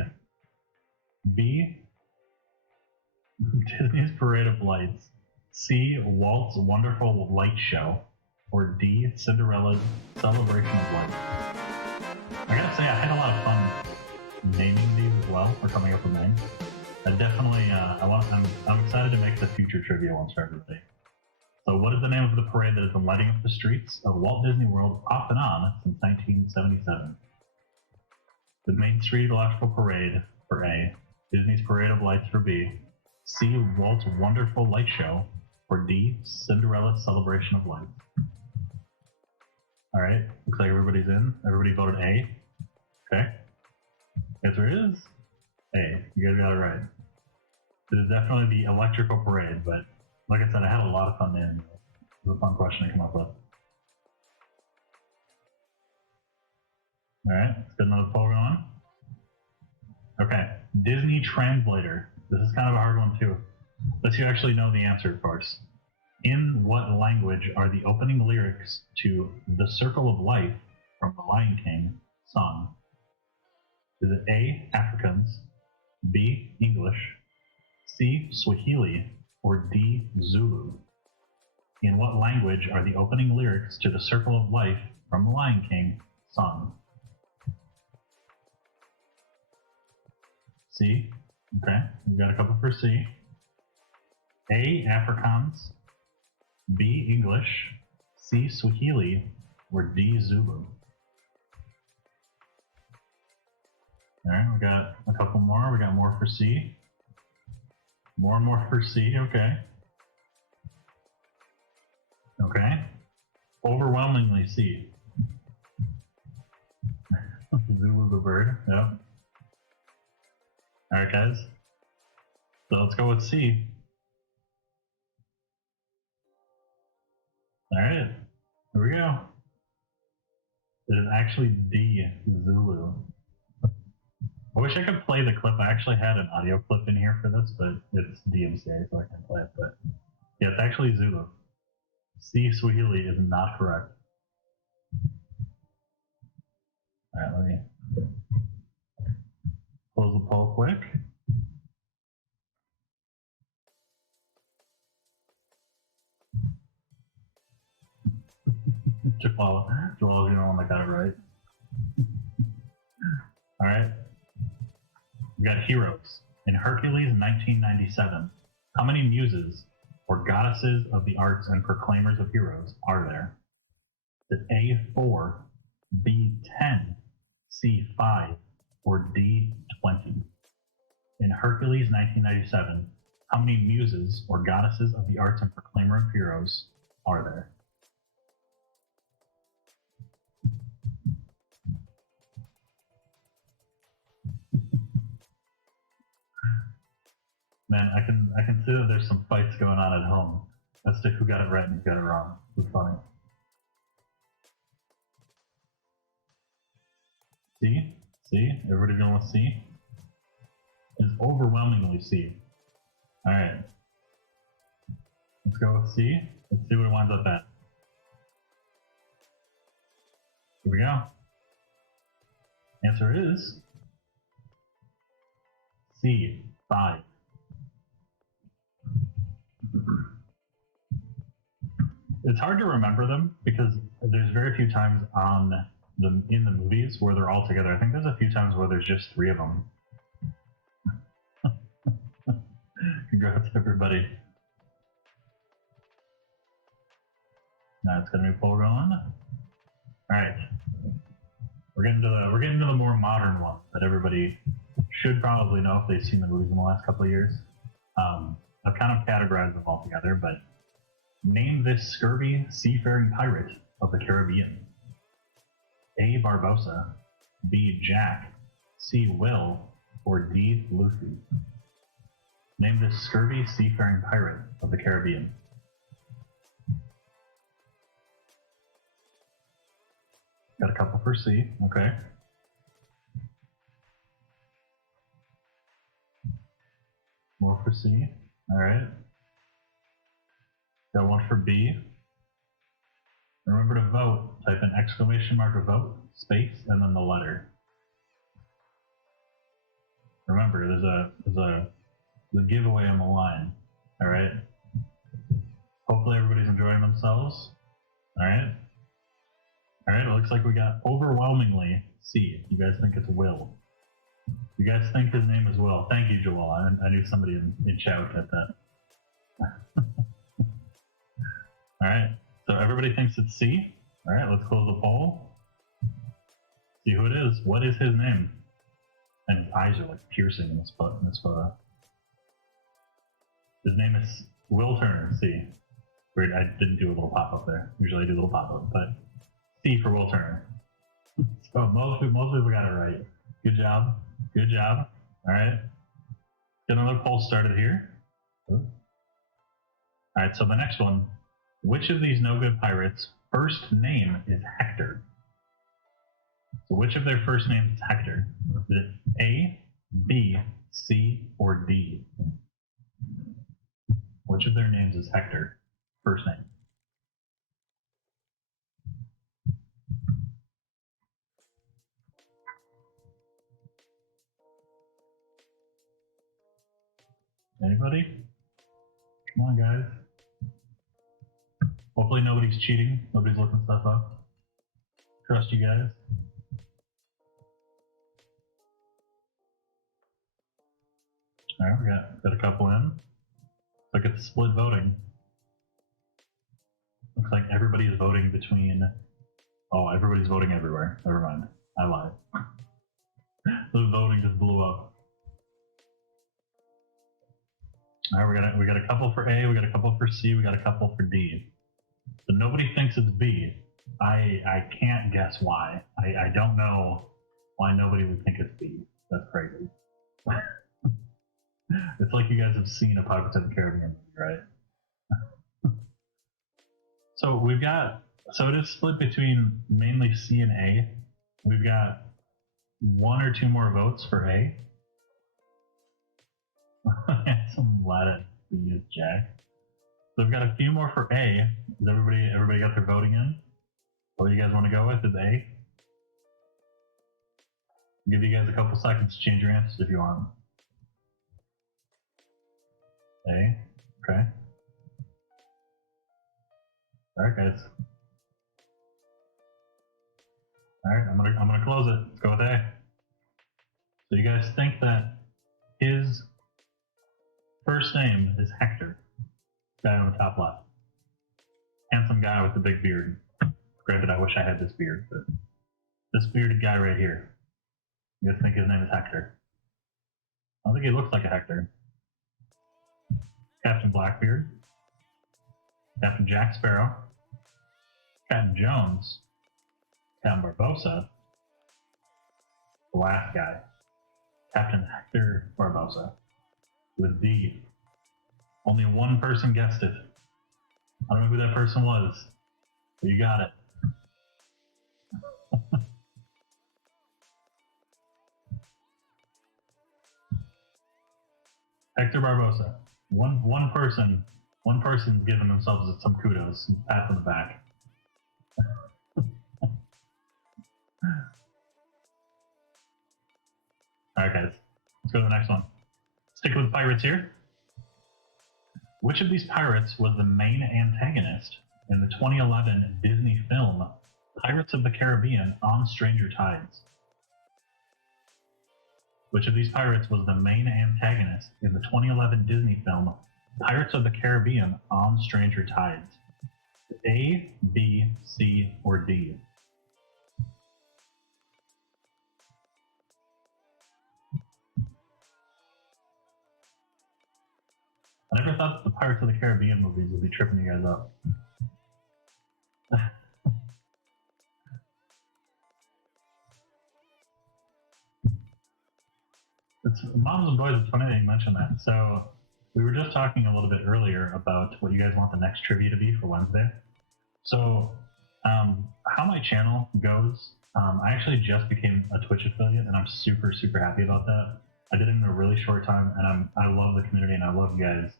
B, Disney's Parade of Lights. C, Walt's Wonderful Light Show. Or D, Cinderella's Celebration of Light. I gotta say, I had a lot of fun naming these as well, or coming up with names. I definitely, I'm excited to make the future trivia ones for everybody. So what is the name of the parade that has been lighting up the streets of Walt Disney World off and on since 1977? The Main Street Electrical Parade for A, Disney's Parade of Lights for B, C, Walt's Wonderful Light Show, or D, Cinderella's Celebration of Lights. Alright, looks like everybody's in. Everybody voted A. Okay. Answer is A. You guys got it right. It is definitely the electrical parade, but like I said, I had a lot of fun in. It was a fun question to come up with. Alright, let's get another poll going. Okay, Disney Translator. This is kind of a hard one too. Unless you actually know the answer, of course. In what language are the opening lyrics to The Circle of Life from The Lion King sung? Is it A, Afrikaans, B, English, C, Swahili, or D, Zulu? In what language are the opening lyrics to The Circle of Life from The Lion King sung? C. Okay, we've got a couple for C. A, Afrikaans, B, English, C, Swahili, or D, Zulu? Alright, we got a couple more. We got more for C. More and more for C, okay. Okay. Overwhelmingly C. Zulu the bird, yep. Alright guys. So let's go with C. Alright, here we go. It is actually D, Zulu. I wish I could play the clip. I actually had an audio clip in here for this, but it's DMCA, so I can't play it. But yeah, it's actually Zulu. C, Swahili is not correct. Alright, let me close the poll quick. Joel, you're the one that got it right. Alright. We got heroes. In Hercules 1997, how many muses, or goddesses of the arts and proclaimers of heroes, are there? Is it A4, B10, C5, or D20? In Hercules 1997, how many muses, or goddesses of the arts and proclaimer of heroes, are there? Man, I can see that there's some fights going on at home as to who got it right and who got it wrong. It's funny. C? C? Everybody going with C? Is overwhelmingly C. Alright. Let's go with C. Let's see what it winds up at. Here we go. Answer is C. 5. It's hard to remember them because there's very few times in the movies where they're all together. I think there's a few times where there's just 3 of them. Congrats, everybody. Now it's got a new poll going. All right, we're getting to the more modern one that everybody should probably know if they've seen the movies in the last couple of years. I've kind of categorized them all together, but name this scurvy seafaring pirate of the Caribbean. A. Barbossa, B. Jack, C. Will, or D. Lucy. Name this scurvy seafaring pirate of the Caribbean. Got a couple for C, okay. More for C, alright. Got one for B. Remember to vote. Type in exclamation mark of vote, space, and then the letter. Remember, there's a giveaway on the line. Alright? Hopefully everybody's enjoying themselves. Alright? Alright, it looks like we got overwhelmingly C. You guys think it's Will. You guys think his name is Will. Thank you, Joel. I knew somebody in chat would get that. Alright, so everybody thinks it's C. Alright, let's close the poll. See who it is. What is his name? And his eyes are like piercing in this photo. His name is Will Turner, C. Weird, I didn't do a little pop-up there. Usually I do a little pop-up, but C for Will Turner. So most people got it right. Good job. Good job. Alright. Get another poll started here. Alright, so the next one. Which of these no-good pirates' first name is Hector? So which of their first names is Hector? Is it A, B, C, or D? Which of their names is Hector? First name. Anybody? Come on, guys. Hopefully nobody's cheating. Nobody's looking stuff up. Trust you guys. Alright, we got a couple in. Look at the split voting. Looks like everybody is voting between... Oh, everybody's voting everywhere. Never mind. I lied. The voting just blew up. Alright, we got a couple for A, we got a couple for C, we got a couple for D. So nobody thinks it's B. I can't guess why. I don't know why nobody would think it's B. That's crazy. It's like you guys have seen a Pirates of the Caribbean movie, right? So it is split between mainly C and A. We've got 1 or 2 more votes for A. Some Latin B is Jack. So we've got a few more for A. Is everybody got their voting in? What do you guys want to go with? Is A? I'll give you guys a couple seconds to change your answers if you want. A. Okay. Alright, guys. Alright, I'm gonna close it. Let's go with A. So you guys think that his first name is Hector. Guy on the top left. Handsome guy with the big beard. Granted, I wish I had this beard, but this bearded guy right here. You guys think his name is Hector? I don't think he looks like a Hector. Captain Blackbeard. Captain Jack Sparrow. Captain Jones. Captain Barbossa. The last guy. Captain Hector Barbossa. It was D. Only one person guessed it. I don't know who that person was, but you got it. Hector Barbosa. One person giving themselves some kudos, pat on the back. Alright guys, let's go to the next one. Stick with pirates here. Which of these pirates was the main antagonist in the 2011 Disney film Pirates of the Caribbean on Stranger Tides? Which of these pirates was the main antagonist in the 2011 Disney film Pirates of the Caribbean on Stranger Tides? A, B, C, or D? I never thought the Pirates of the Caribbean movies would be tripping you guys up. It's Moms and Boys, it's funny that you mentioned that. So we were just talking a little bit earlier about what you guys want the next trivia to be for Wednesday. So how my channel goes, I actually just became a Twitch affiliate, and I'm super, super happy about that. I did it in a really short time, and I love the community, and I love you guys.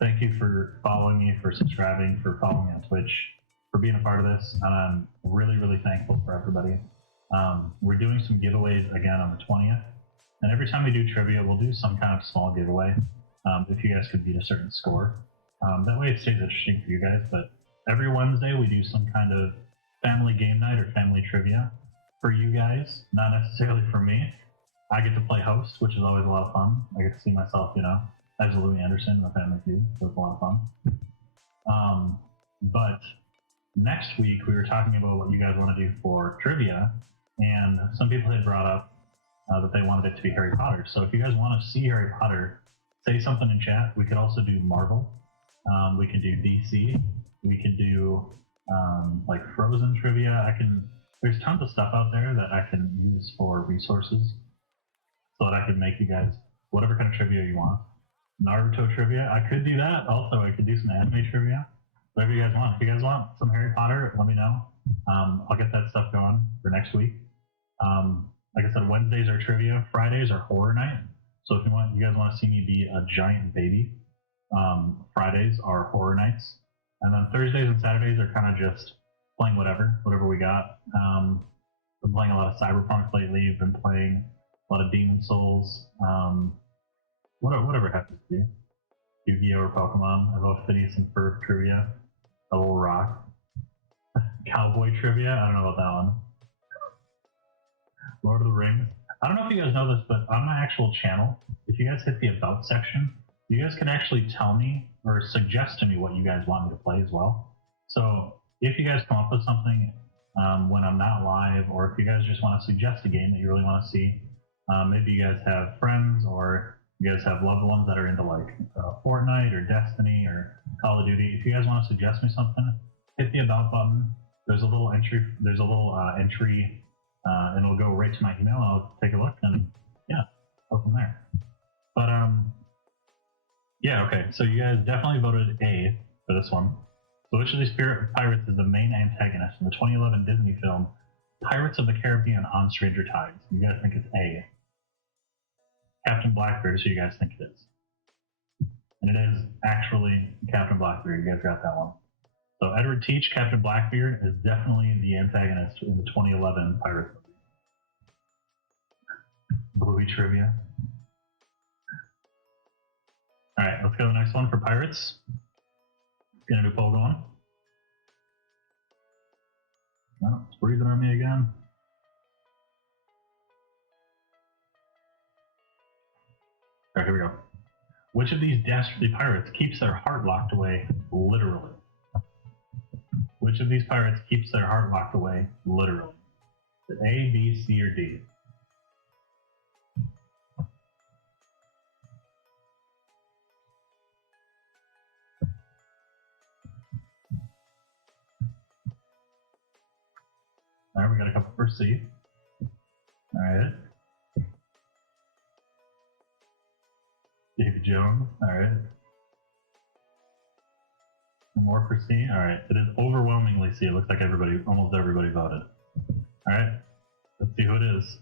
Thank you for following me, for subscribing, for following me on Twitch, for being a part of this, and I'm really, really thankful for everybody. We're doing some giveaways again on the 20th, and every time we do trivia, we'll do some kind of small giveaway if you guys could beat a certain score. That way it stays interesting for you guys, but every Wednesday we do some kind of family game night or family trivia for you guys, not necessarily for me. I get to play host, which is always a lot of fun. I get to see myself, as Louis Anderson in the Family Feud, so it's a lot of fun. But next week we were talking about what you guys want to do for trivia, and some people had brought up that they wanted it to be Harry Potter. So if you guys want to see Harry Potter, say something in chat. We could also do Marvel. We can do DC. We can do like Frozen trivia. There's tons of stuff out there that I can use for resources so that I can make you guys whatever kind of trivia you want. Naruto trivia, I could do that. Also, I could do some anime trivia. Whatever you guys want. If you guys want some Harry Potter, let me know. I'll get that stuff going for next week. Like I said, Wednesdays are trivia. Fridays are horror night. So if you guys want to see me be a giant baby, Fridays are horror nights. And then Thursdays and Saturdays are kind of just playing whatever we got. Been playing a lot of Cyberpunk lately. Been playing a lot of Demon Souls. Whatever happens to you. Yu-Gi-Oh! Or Pokemon. I love Phineas and Ferb trivia. I will rock. Cowboy trivia. I don't know about that one. Lord of the Rings. I don't know if you guys know this, but on my actual channel, if you guys hit the About section, you guys can actually tell me or suggest to me what you guys want me to play as well. So if you guys come up with something when I'm not live, or if you guys just want to suggest a game that you really want to see, maybe you guys have friends or you guys have loved ones that are into like Fortnite or Destiny or Call of Duty. If you guys want to suggest me something, hit the About button. There's a little entry. And it'll go right to my email, and I'll take a look, and yeah, go from there. But yeah, okay. So you guys definitely voted A for this one. So which of these pirates is the main antagonist in the 2011 Disney film Pirates of the Caribbean on Stranger Tides? You guys think it's A. Captain Blackbeard, so you guys think it is. And it is actually Captain Blackbeard. You guys got that one. So Edward Teach, Captain Blackbeard, is definitely the antagonist in the 2011 Pirates movie. Bluey trivia. All right, let's go to the next one for Pirates. Get a new poll going. No, it's breathing on me again. All right, here we go. Which of these dastardly pirates keeps their heart locked away, literally? Which of these pirates keeps their heart locked away, literally? Is it A, B, C, or D? All right, we got a couple for C. All right. David Jones. All right. More for C. All right. It is overwhelmingly C. It looks like almost everybody voted. All right. Let's see who it is.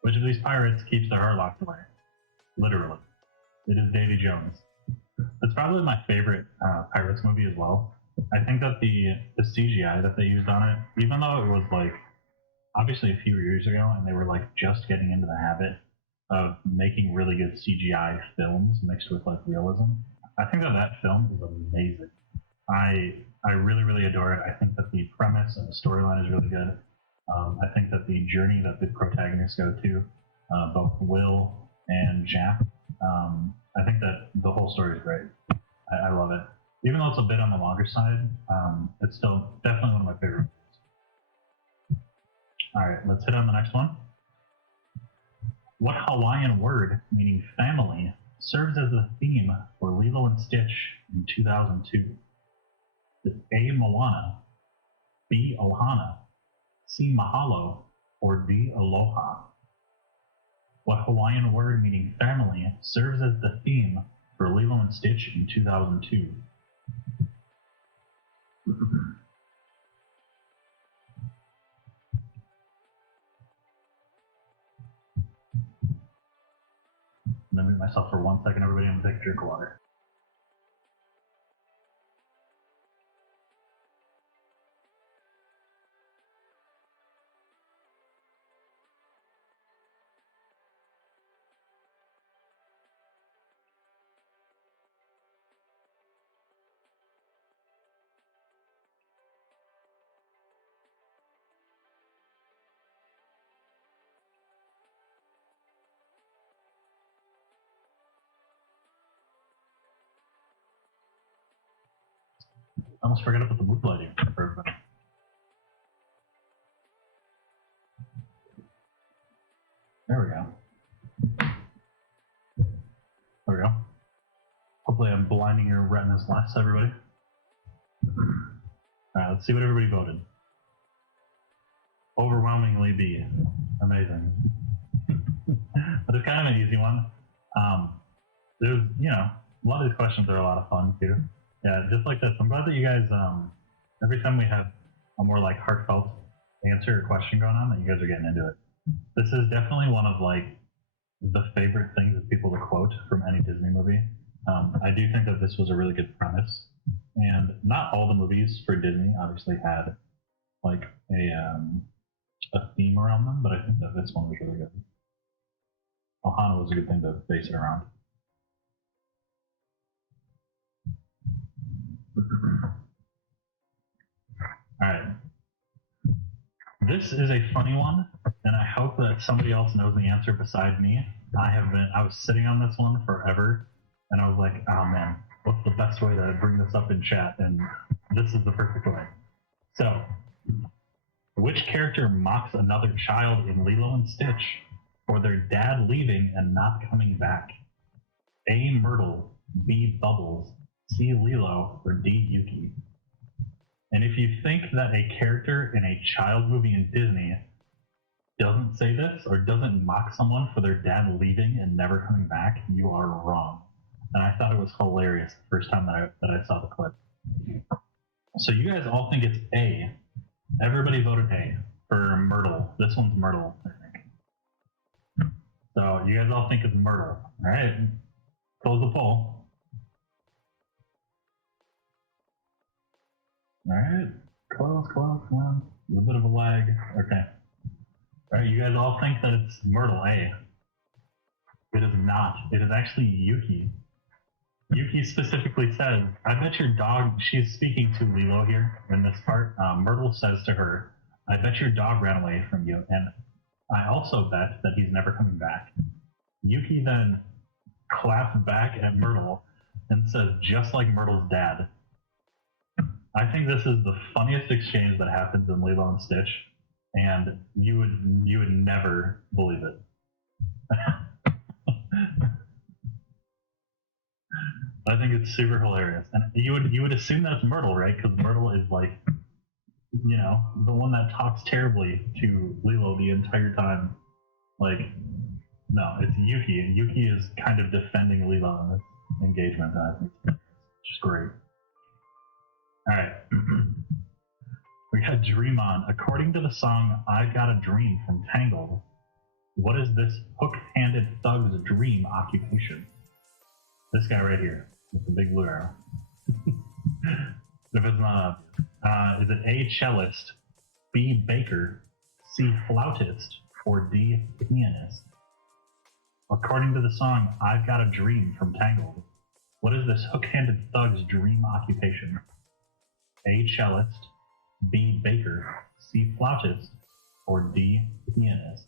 Which of these pirates keeps their heart locked away? Literally. It is Davy Jones. It's probably my favorite Pirates movie as well. I think that the CGI that they used on it, even though it was like obviously a few years ago and they were like just getting into the habit of making really good CGI films mixed with like realism, I think that film is amazing. I really, really adore it. I think that the premise and the storyline is really good. I think that the journey that the protagonists go to, both Will and Jack, I think that the whole story is great. I love it. Even though it's a bit on the longer side, it's still definitely one of my favorite movies. All right, let's hit on the next one. What Hawaiian word meaning family serves as the theme for Lilo and Stitch in 2002? Is it A. Moana, B. Ohana, C. Mahalo, or D. Aloha? What Hawaiian word meaning family serves as the theme for Lilo and Stitch in 2002? I'm going to mute myself for 1 second, everybody. I'm going to take a drink of water. I almost forgot to put the mood lighting for everybody. There we go. There we go. Hopefully I'm blinding your retinas less, everybody. Alright, let's see what everybody voted. Overwhelmingly B. Amazing. But it's kind of an easy one. There's, a lot of these questions are a lot of fun too. Yeah, just like this. I'm glad that you guys, every time we have a more like heartfelt answer or question going on, that you guys are getting into it. This is definitely one of like the favorite things of people to quote from any Disney movie. I do think that this was a really good premise, and not all the movies for Disney obviously had like a theme around them, but I think that this one was really good. Ohana was a good thing to base it around. All right. This is a funny one, and I hope that somebody else knows the answer besides me. I was sitting on this one forever, and I was like, oh man, what's the best way to bring this up in chat? And this is the perfect way. So, which character mocks another child in Lilo and Stitch for their dad leaving and not coming back? A. Myrtle, B. Bubbles, C. Lilo, or D. Yuki? And if you think that a character in a child movie in Disney doesn't say this or doesn't mock someone for their dad leaving and never coming back, you are wrong. And I thought it was hilarious the first time that I saw the clip. So you guys all think it's A. Everybody voted A for Myrtle. This one's Myrtle, I think. So you guys all think it's Myrtle. All right. Close the poll. All right. Close. Come on. A bit of a lag. Okay. All right. You guys all think that it's Myrtle A. It is not. It is actually Yuki. Yuki specifically says, I bet your dog, she's speaking to Lilo here in this part. Myrtle says to her, I bet your dog ran away from you, and I also bet that he's never coming back. Yuki then claps back at Myrtle and says, just like Myrtle's dad. I think this is the funniest exchange that happens in Lilo and Stitch, and you would never believe it. I think it's super hilarious, and you would assume that's Myrtle, right? Because Myrtle is like, the one that talks terribly to Lilo the entire time. Like, No, it's Yuki, and Yuki is kind of defending Leela in this engagement. Which is great. All right. We got Dream On. According to the song I Got a Dream from Tangled, what is this hook-handed thug's dream occupation? This guy right here with the big blue arrow. If it's not obvious. Is it A, cellist, B, baker, C, flautist, or D, pianist? According to the song I've Got a Dream from Tangled, what is this hook-handed thug's dream occupation? A, cellist, B, baker, C, flautist, or D, pianist?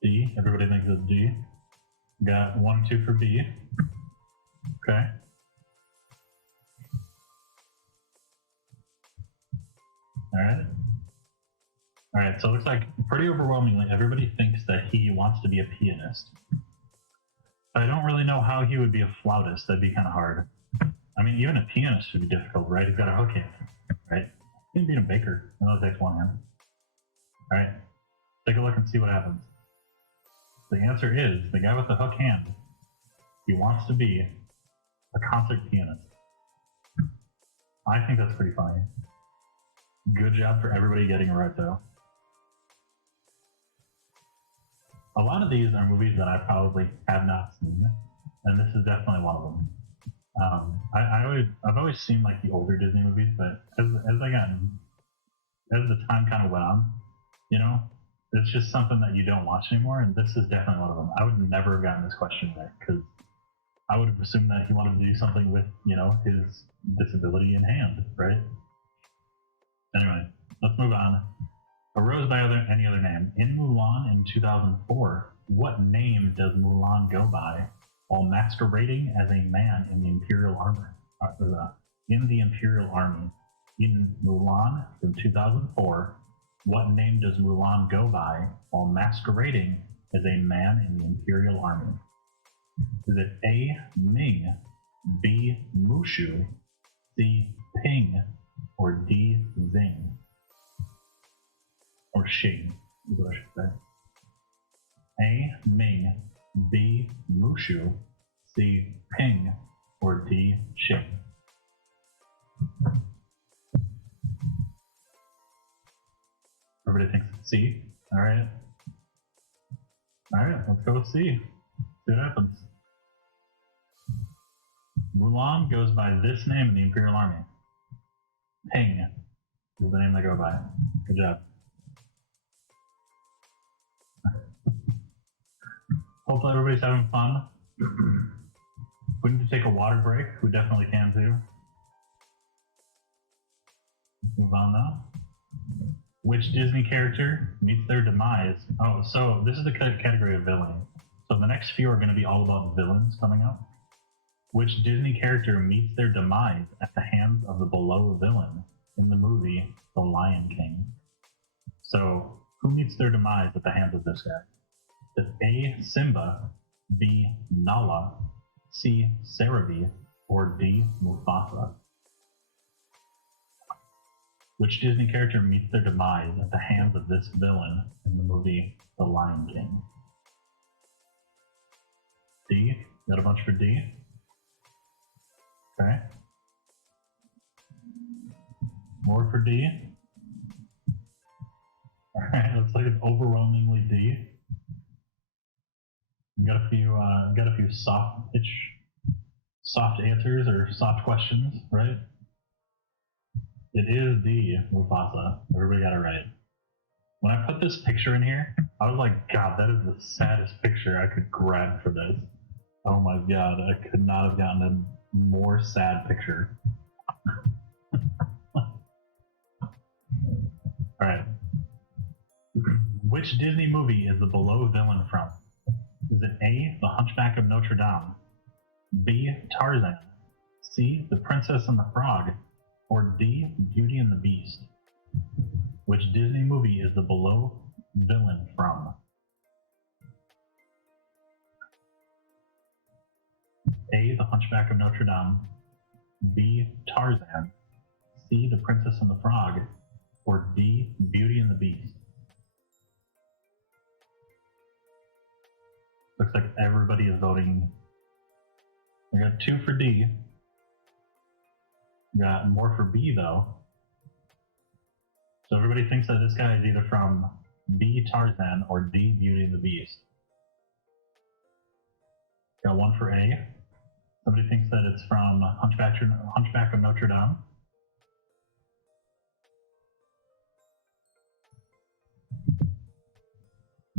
D. Everybody thinks it's D. Got 1, 2 for B. Okay. All right, so it looks like pretty overwhelmingly everybody thinks that he wants to be a pianist. But I don't really know how he would be a flautist. That'd be kind of hard. I mean, even a pianist would be difficult, right? He's got a hook hand, right? He'd be a baker. It only takes one hand. All right, take a look and see what happens. The answer is the guy with the hook hand. He wants to be a concert pianist. I think that's pretty funny. Good job for everybody getting it right, though. A lot of these are movies that I probably have not seen, and this is definitely one of them. I've always seen like the older Disney movies, but as the time kind of went on, you know, it's just something that you don't watch anymore, and this is definitely one of them. I would never have gotten this question right because I would have assumed that he wanted to do something with, you know, his disability in hand, right? Anyway, let's move on. Arose by any other name. In Mulan in 2004, what name does Mulan go by while masquerading as a man in the Imperial armor? In the Imperial Army. In Mulan from 2004, what name does Mulan go by while masquerading as a man in the Imperial Army? Is it A, Ming, B, Mushu, C, Ping, or D, Zing? Or Xing, is what I should say. A, Ming, B, Mushu, C, Ping, or D, Xing? Everybody thinks it's C. All right, let's go with C. See what happens. Mulan goes by this name in the Imperial Army. Ping is the name they go by. Good job. Hopefully everybody's having fun. If we need to take a water break, we definitely can too. Let's move on now. Which Disney character meets their demise? Oh, so this is the category of villain. So the next few are going to be all about villains coming up. Which Disney character meets their demise at the hands of the below villain in the movie The Lion King? So who meets their demise at the hands of this guy? Is A, Simba, B, Nala, C, Sarabi, or D, Mufasa? Which Disney character meets their demise at the hands of this villain in the movie The Lion King? D? Got a bunch for D? Okay. More for D? Alright, looks like it's overwhelmingly D. Got a few soft answers or soft questions, right? It is D, Mufasa. Everybody got it right. When I put this picture in here, I was like, God, that is the saddest picture I could grab for this. Oh my God, I could not have gotten a more sad picture. Alright. Which Disney movie is the below villain from? Is it A, The Hunchback of Notre Dame, B, Tarzan, C, The Princess and the Frog, or D, Beauty and the Beast? Which Disney movie is the below villain from? A, The Hunchback of Notre Dame, B, Tarzan, C, The Princess and the Frog, or D, Beauty and the Beast? Looks like everybody is voting. We got 2 for D. We got more for B though. So everybody thinks that this guy is either from B, Tarzan, or D, Beauty and the Beast. Got 1 for A. Somebody thinks that it's from Hunchback of Notre Dame.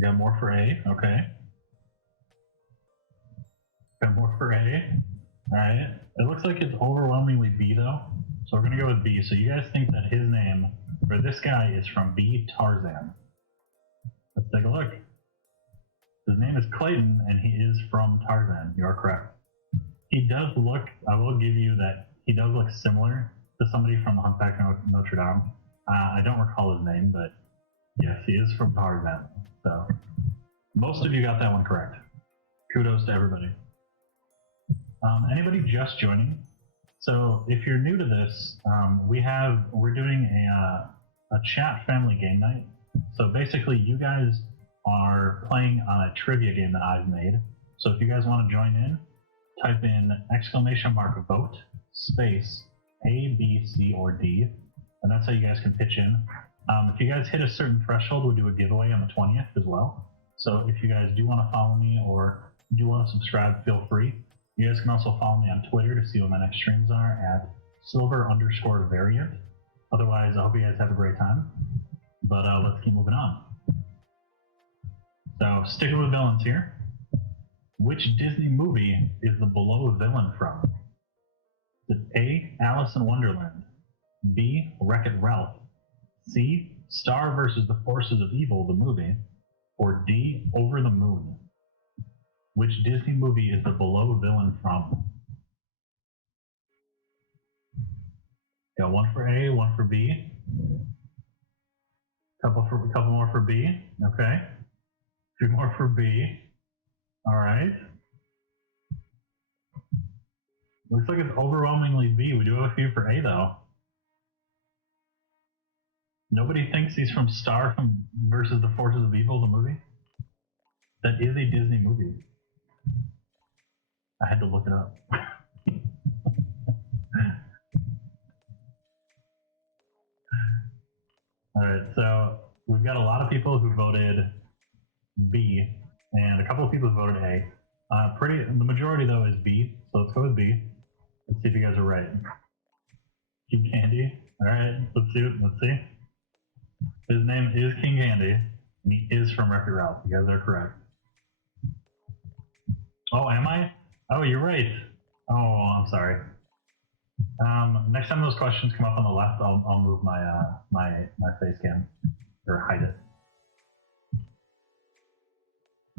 Got more for A, okay. Got more for A. Alright. It looks like it's overwhelmingly B though. So we're gonna go with B. So you guys think that his name, or this guy, is from B, Tarzan. Let's take a look. His name is Clayton, and he is from Tarzan. You are correct. He does look, I will give you that, he does look similar to somebody from the Hunchback of Notre Dame. I don't recall his name, but yes, he is from Tarzan. So most of you got that one correct. Kudos to everybody. Anybody just joining? So if you're new to this, we're doing a chat family game night. So basically, you guys are playing on a trivia game that I've made. So if you guys want to join in, type in !vote space A, B, C, or D, and that's how you guys can pitch in. If you guys hit a certain threshold, we'll do a giveaway on the 20th as well. So if you guys do want to follow me or do want to subscribe, feel free. You guys can also follow me on Twitter to see what my next streams are at silver_variant. Otherwise, I hope you guys have a great time. But let's keep moving on. So sticking with villains here. Which Disney movie is the below villain from? Is it A, Alice in Wonderland, B, Wreck-It Ralph, C, Star vs. the Forces of Evil, the movie, or D, Over the Moon? Which Disney movie is the below villain from? Got 1 for A, 1 for B. Couple more for B. Okay. 2 more for B. All right. Looks like it's overwhelmingly B. We do have a few for A though. Nobody thinks he's from Star versus the Forces of Evil, the movie? That is a Disney movie. I had to look it up. All right, so we've got a lot of people who voted B, and a couple of people who voted A. The majority though is B, so let's go with B. Let's see if you guys are right. King Candy. All right, let's see. His name is King Candy, and he is from Wreck-It Ralph. You guys are correct. Oh, am I? Oh, you're right. Oh, I'm sorry. Next time those questions come up on the left, I'll move my my face cam or hide it.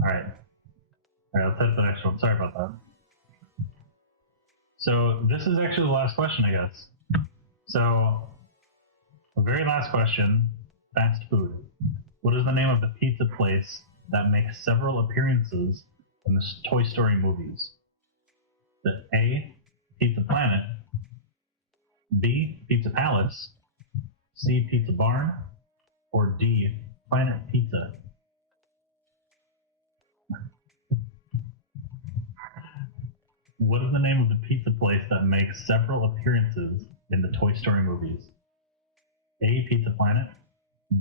All right, let's head to the next one. Sorry about that. So this is actually the last question, I guess. So the very last question: fast food. What is the name of the pizza place that makes several appearances in the Toy Story movies? The A, Pizza Planet, B, Pizza Palace, C, Pizza Barn, or D, Planet Pizza? What is the name of the pizza place that makes several appearances in the Toy Story movies? A, Pizza Planet,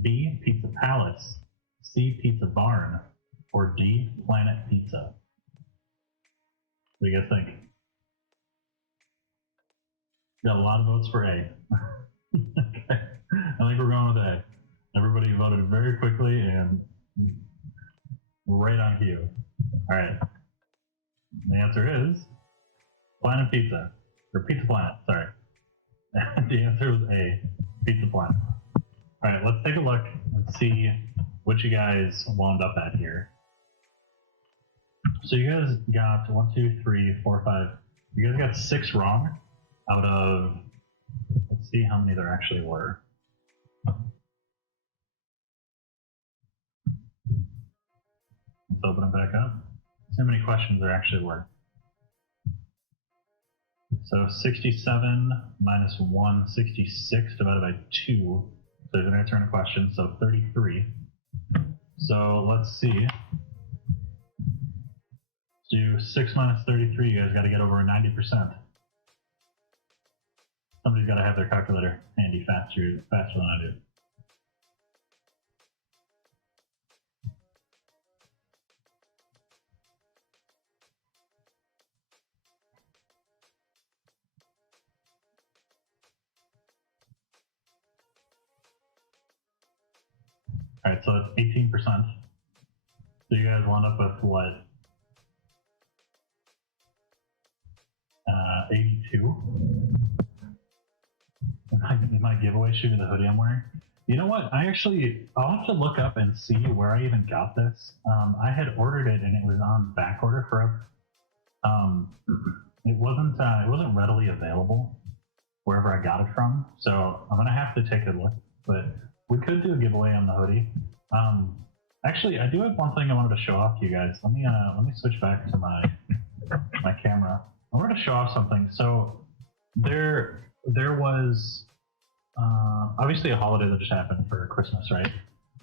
B, Pizza Palace, C, Pizza Barn, or D, Planet Pizza? What do you guys think? Got a lot of votes for A. Okay. I think we're going with A. Everybody voted very quickly and right on cue. All right. The answer is Planet Pizza, or Pizza Planet, sorry. The answer was A, Pizza Planet. All right, let's take a look and see what you guys wound up at here. So you guys got 1, 2, 3, 4, 5. You guys got 6 wrong out of, let's see how many there actually were. Let's open it back up. See how many questions there actually were. So 67 minus 1, 66 divided by 2. So you're going to return a question, so 33. So let's see. Do 6 minus 33, you guys got to get over 90%. Somebody's got to have their calculator handy faster than I do. All right, so that's 18%. So you guys wound up with what? 82. My giveaway should be the hoodie I'm wearing. You know what? I'll have to look up and see where I even got this. I had ordered it and it was on back order forever. It wasn't readily available wherever I got it from. So I'm gonna have to take a look. But we could do a giveaway on the hoodie. Actually, I do have one thing I wanted to show off to you guys. Let me switch back to my camera. I wanted to show off something. So there was obviously a holiday that just happened for Christmas, right?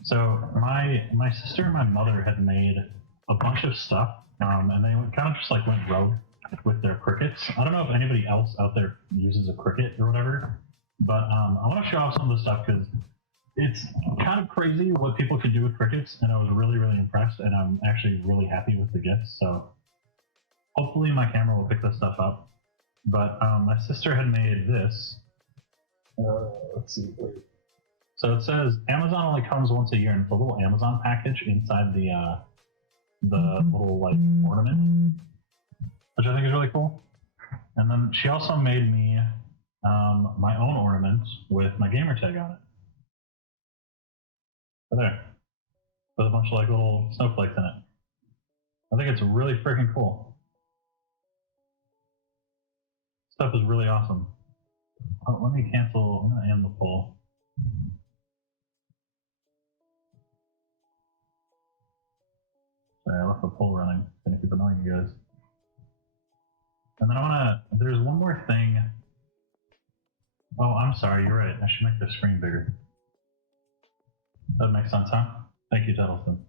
So my sister and my mother had made a bunch of stuff, and they kind of just like went rogue with their crickets. I don't know if anybody else out there uses a cricket or whatever, but I want to show off some of the stuff because it's kind of crazy what people could do with crickets, and I was really, really impressed, and I'm actually really happy with the gifts. So hopefully my camera will pick this stuff up. But my sister had made this. Let's see. Wait. So it says Amazon only comes once a year, and it's a little Amazon package inside the little like ornament, which I think is really cool. And then she also made me my own ornament with my gamer tag on it. Right there, with a bunch of like little snowflakes in it. I think it's really freaking cool. Stuff is really awesome. Oh, let me cancel. I'm gonna end the poll. Sorry, I left the poll running. It's gonna keep annoying you guys. And then there's one more thing. Oh, I'm sorry, you're right. I should make the screen bigger. That makes sense, huh? Thank you, Tuddleton.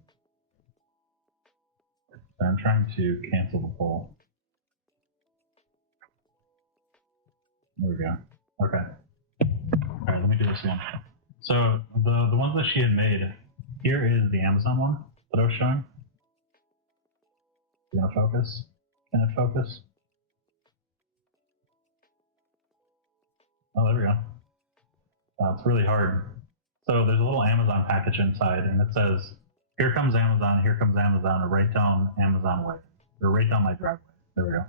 I'm trying to cancel the poll. There we go. Okay. All right, let me do this one. So the ones that she had made, here is the Amazon one that I was showing. You gonna focus? Can it focus? Oh, there we go. It's really hard. So there's a little Amazon package inside, and it says, "Here comes Amazon, or right down Amazon way, or right down my driveway." There we go.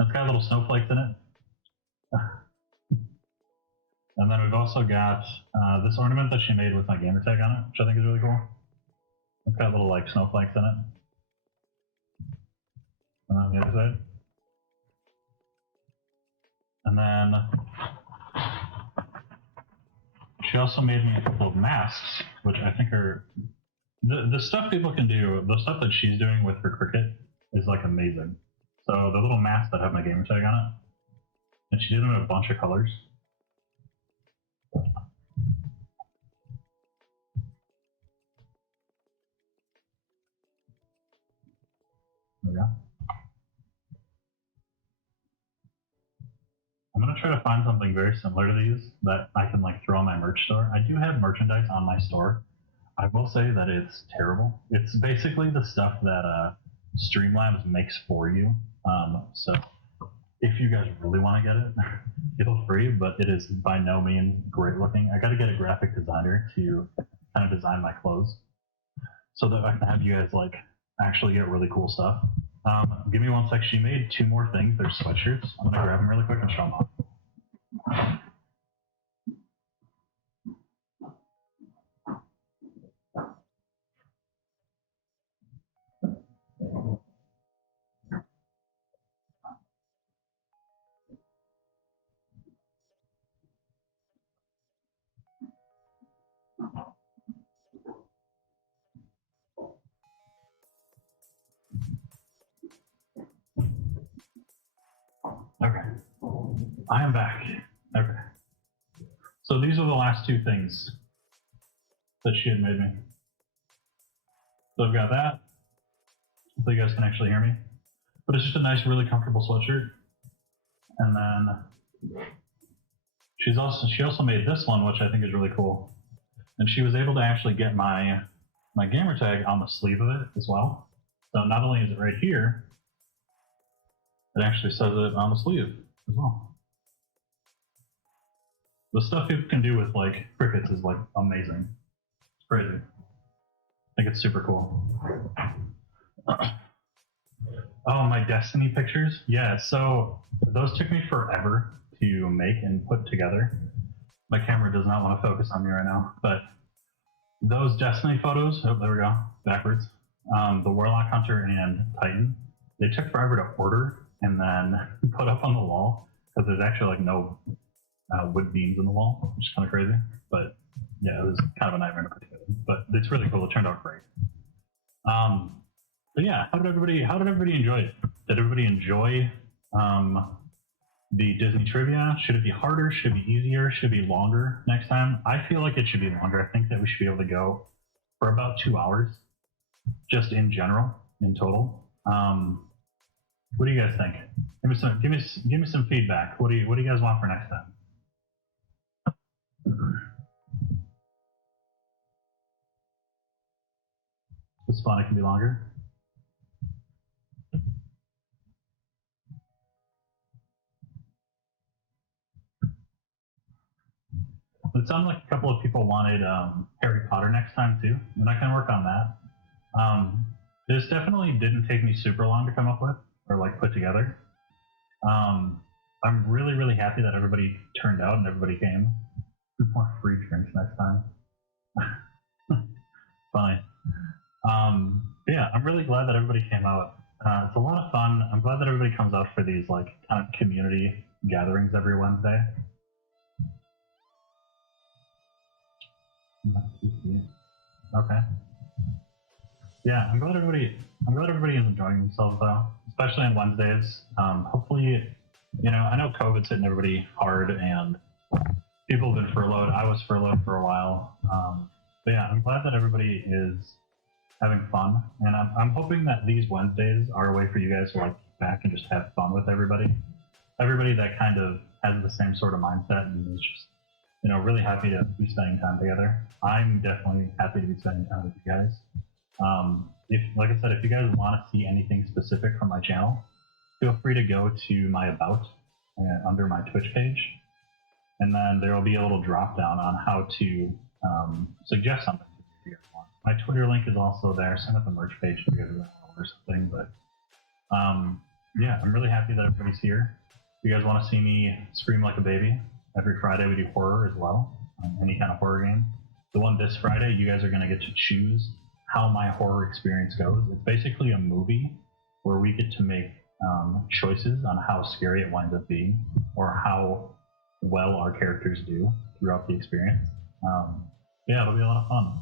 It's got little snowflakes in it. And then we've also got this ornament that she made with my gamer tag on it, which I think is really cool. It's got little like snowflakes in it. And then the other side. And then she also made me a couple of masks, which I think are the stuff people can do. The stuff that she's doing with her cricket is like amazing. So the little masks that have my gamer tag on it, and she did them in a bunch of colors. There we go. I'm gonna try to find something very similar to these that I can like throw on my merch store. I do have merchandise on my store. I will say that it's terrible. It's basically the stuff that Streamlabs makes for you. So if you guys really want to get it, feel free, but it is by no means great looking. I got to get a graphic designer to kind of design my clothes so that I can have you guys like actually get really cool stuff. Give me one sec. She made two more things. They're sweatshirts. I'm gonna grab them really quick and show them off. Okay. I am back. Okay. So these are the last two things that she had made me. So I've got that. Hopefully you guys can actually hear me. But it's just a nice, really comfortable sweatshirt. And then she also made this one, which I think is really cool. And she was able to actually get my gamer tag on the sleeve of it as well. So not only is it right here, it actually says it on the sleeve as well. The stuff people can do with like crickets is like amazing. It's crazy. I think it's super cool. Oh, my Destiny pictures? Yeah, so those took me forever to make and put together. My camera does not want to focus on me right now, but those Destiny photos, oh, there we go, backwards. The Warlock Hunter and Titan, they took forever to order and then put up on the wall because there's actually like no wood beams in the wall, which is kind of crazy. But yeah, it was kind of a nightmare to put together. But it's really cool. It turned out great. But yeah, how did everybody enjoy it? Did everybody enjoy the Disney trivia? Should it be harder? Should it be easier? Should it be longer next time? I feel like it should be longer. I think that we should be able to go for about 2 hours, just in general, in total. What do you guys think? Give me some feedback. What do you guys want for next time? It's fun. It can be longer. It sounded like a couple of people wanted Harry Potter next time too, and I can work on that. This definitely didn't take me super long to come up with or like put together. I'm really, really happy that everybody turned out and everybody came. More free drinks next time. Funny. Yeah, I'm really glad that everybody came out. It's a lot of fun. I'm glad that everybody comes out for these like kind of community gatherings every Wednesday. Okay. Yeah, I'm glad everybody is enjoying themselves though, especially on Wednesdays. Hopefully, I know COVID's hitting everybody hard and people have been furloughed. I was furloughed for a while. But yeah, I'm glad that everybody is having fun, and I'm hoping that these Wednesdays are a way for you guys to like get back and just have fun with everybody. Everybody that kind of has the same sort of mindset and is just really happy to be spending time together. I'm definitely happy to be spending time with you guys. If, like I said, if you guys want to see anything specific from my channel, feel free to go to my About under my Twitch page, and then there will be a little drop down on how to suggest something if you guys want. My Twitter link is also there. Send up the merch page if you guys want to order something. But yeah, I'm really happy that everybody's here. If you guys want to see me scream like a baby, every Friday we do horror as well, any kind of horror game. The one this Friday, you guys are going to get to choose how my horror experience goes. It's basically a movie where we get to make choices on how scary it winds up being or how well our characters do throughout the experience. Yeah, it'll be a lot of fun.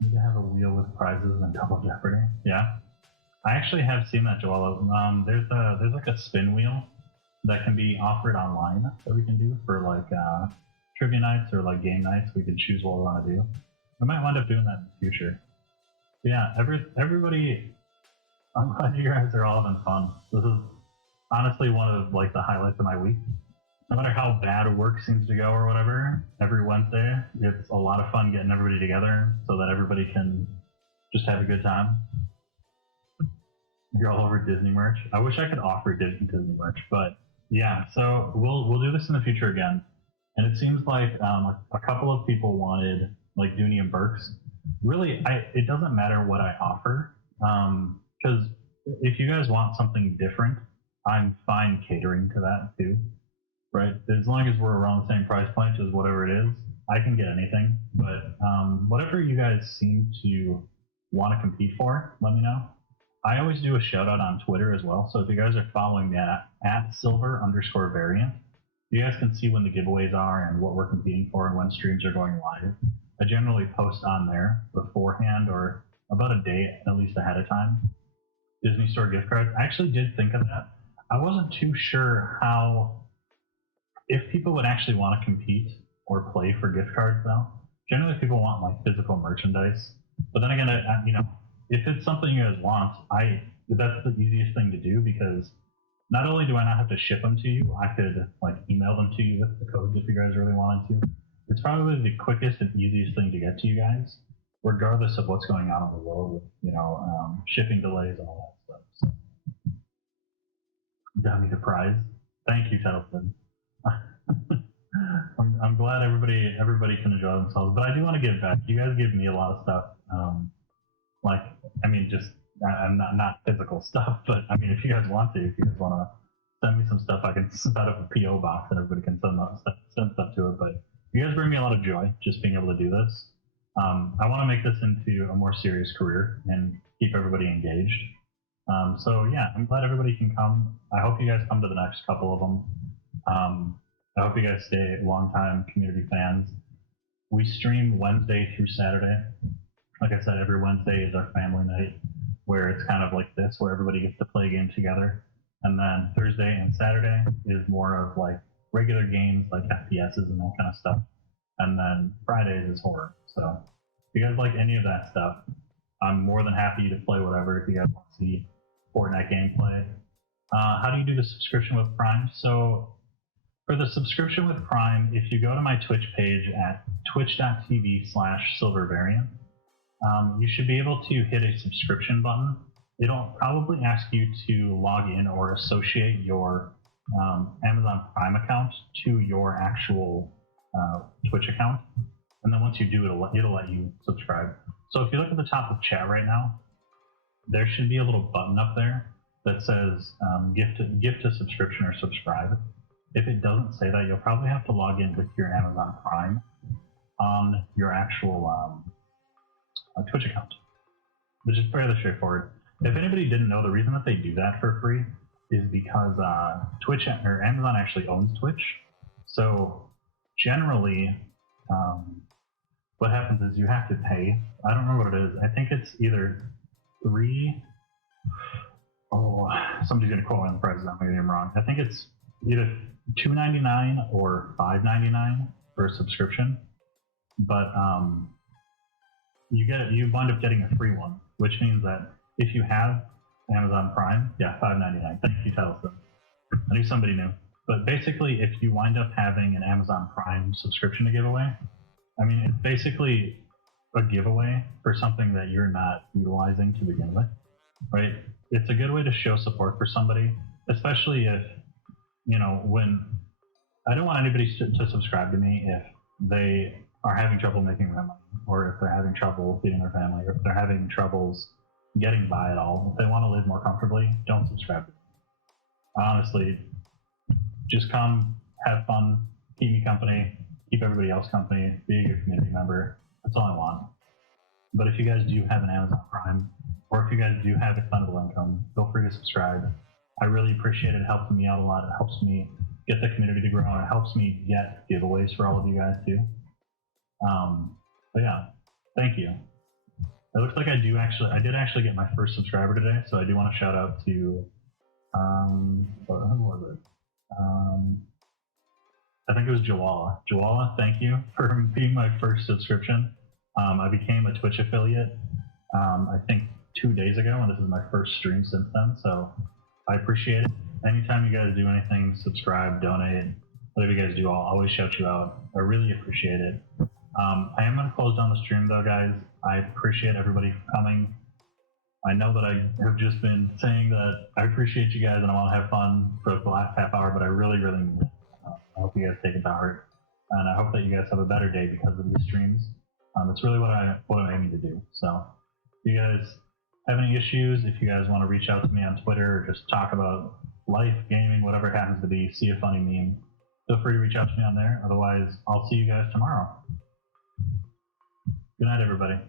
Need to have a wheel with prizes and Double Jeopardy. Yeah, I actually have seen that, Joel. There's like a spin wheel that can be offered online that we can do for like trivia nights or like game nights. We can choose what we want to do. We might wind up doing that in the future. But yeah, everybody, I'm glad you guys are all having fun. This is honestly one of like the highlights of my week. No matter how bad work seems to go or whatever, every Wednesday it's a lot of fun getting everybody together so that everybody can just have a good time. You're all over Disney merch. I wish I could offer Disney merch, but yeah. So we'll do this in the future again. And it seems like a couple of people wanted like Dooney and Burks. Really, it doesn't matter what I offer, because if you guys want something different, I'm fine catering to that too, right? As long as we're around the same price point as whatever it is, I can get anything. But whatever you guys seem to want to compete for, let me know. I always do a shout out on Twitter as well. So if you guys are following me at silver_variant, you guys can see when the giveaways are and what we're competing for and when streams are going live. I generally post on there beforehand or about a day at least ahead of time. Disney Store gift cards. I actually did think of that. I wasn't too sure if people would actually want to compete or play for gift cards though. Generally, people want like physical merchandise, but then again, if it's something you guys want, that's the easiest thing to do because not only do I not have to ship them to you, I could like email them to you with the codes if you guys really wanted to. It's probably the quickest and easiest thing to get to you guys, regardless of what's going on in the world with shipping delays and all that stuff. So, got me the prize. Thank you, Tettleton. I'm glad everybody can enjoy themselves, but I do want to give back. You guys give me a lot of stuff. I'm not physical stuff, but I mean, if you guys want to send me some stuff, I can set up a PO box and everybody can send stuff to it. But you guys bring me a lot of joy just being able to do this. I want to make this into a more serious career and keep everybody engaged. So yeah, I'm glad everybody can come. I hope you guys come to the next couple of them. I hope you guys stay long-time community fans. We stream Wednesday through Saturday. Like I said, every Wednesday is our family night, where it's kind of like this, where everybody gets to play games together. And then Thursday and Saturday is more of like regular games, like FPSs and that kind of stuff. And then Fridays is horror. So if you guys like any of that stuff, I'm more than happy to play whatever if you guys want to see Fortnite gameplay. How do you do the subscription with Prime? So for the subscription with Prime, if you go to my Twitch page at twitch.tv/silvervariant, you should be able to hit a subscription button. It'll probably ask you to log in or associate your Amazon Prime account to your actual Twitch account. And then once you do, it'll let you subscribe. So if you look at the top of chat right now, there should be a little button up there that says gift a subscription or subscribe. If it doesn't say that, you'll probably have to log in with your Amazon Prime on your actual Twitch account, which is fairly straightforward. If anybody didn't know, the reason that they do that for free is because Twitch or Amazon actually owns Twitch. So generally, what happens is you have to pay. I don't know what it is. I think it's either somebody's gonna quote me on the prices. I'm gonna get them wrong. I think it's either $2.99 or $5.99 for a subscription, but you wind up getting a free one, which means that if you have Amazon Prime, $5.99. Thank you, Tellison. I knew somebody knew. But basically, if you wind up having an Amazon Prime subscription to give away, I mean, it's basically a giveaway for something that you're not utilizing to begin with, right? It's a good way to show support for somebody, especially if, when I don't want anybody to subscribe to me if they are having trouble making their money, or if they're having trouble feeding their family, or if they're having troubles getting by at all. If they want to live more comfortably, don't subscribe to me. Honestly, just come, have fun, keep me company, keep everybody else company, be a good community member. That's all I want. But if you guys do have an Amazon Prime, or if you guys do have expendable income, feel free to subscribe. I really appreciate it. It helps me out a lot. It helps me get the community to grow, and it helps me get giveaways for all of you guys too. But yeah, thank you. It looks like I did actually get my first subscriber today, so I do want to shout out to, who was it? I think it was Jawala. Jawala, thank you for being my first subscription. I became a Twitch affiliate, I think 2 days ago, and this is my first stream since then, so I appreciate it. Anytime you guys do anything, subscribe, donate, whatever you guys do, I'll always shout you out. I really appreciate it. I am going to close down the stream though, guys. I appreciate everybody coming. I know that I have just been saying that I appreciate you guys and I want to have fun for the last half hour, but I really mean it. I hope you guys take it to heart, and I hope that you guys have a better day because of these streams. It's really what I'm aiming to do. So if you guys have any issues, if you guys want to reach out to me on Twitter or just talk about life, gaming, whatever it happens to be, see a funny meme, feel free to reach out to me on there. Otherwise, I'll see you guys tomorrow. Good night, everybody.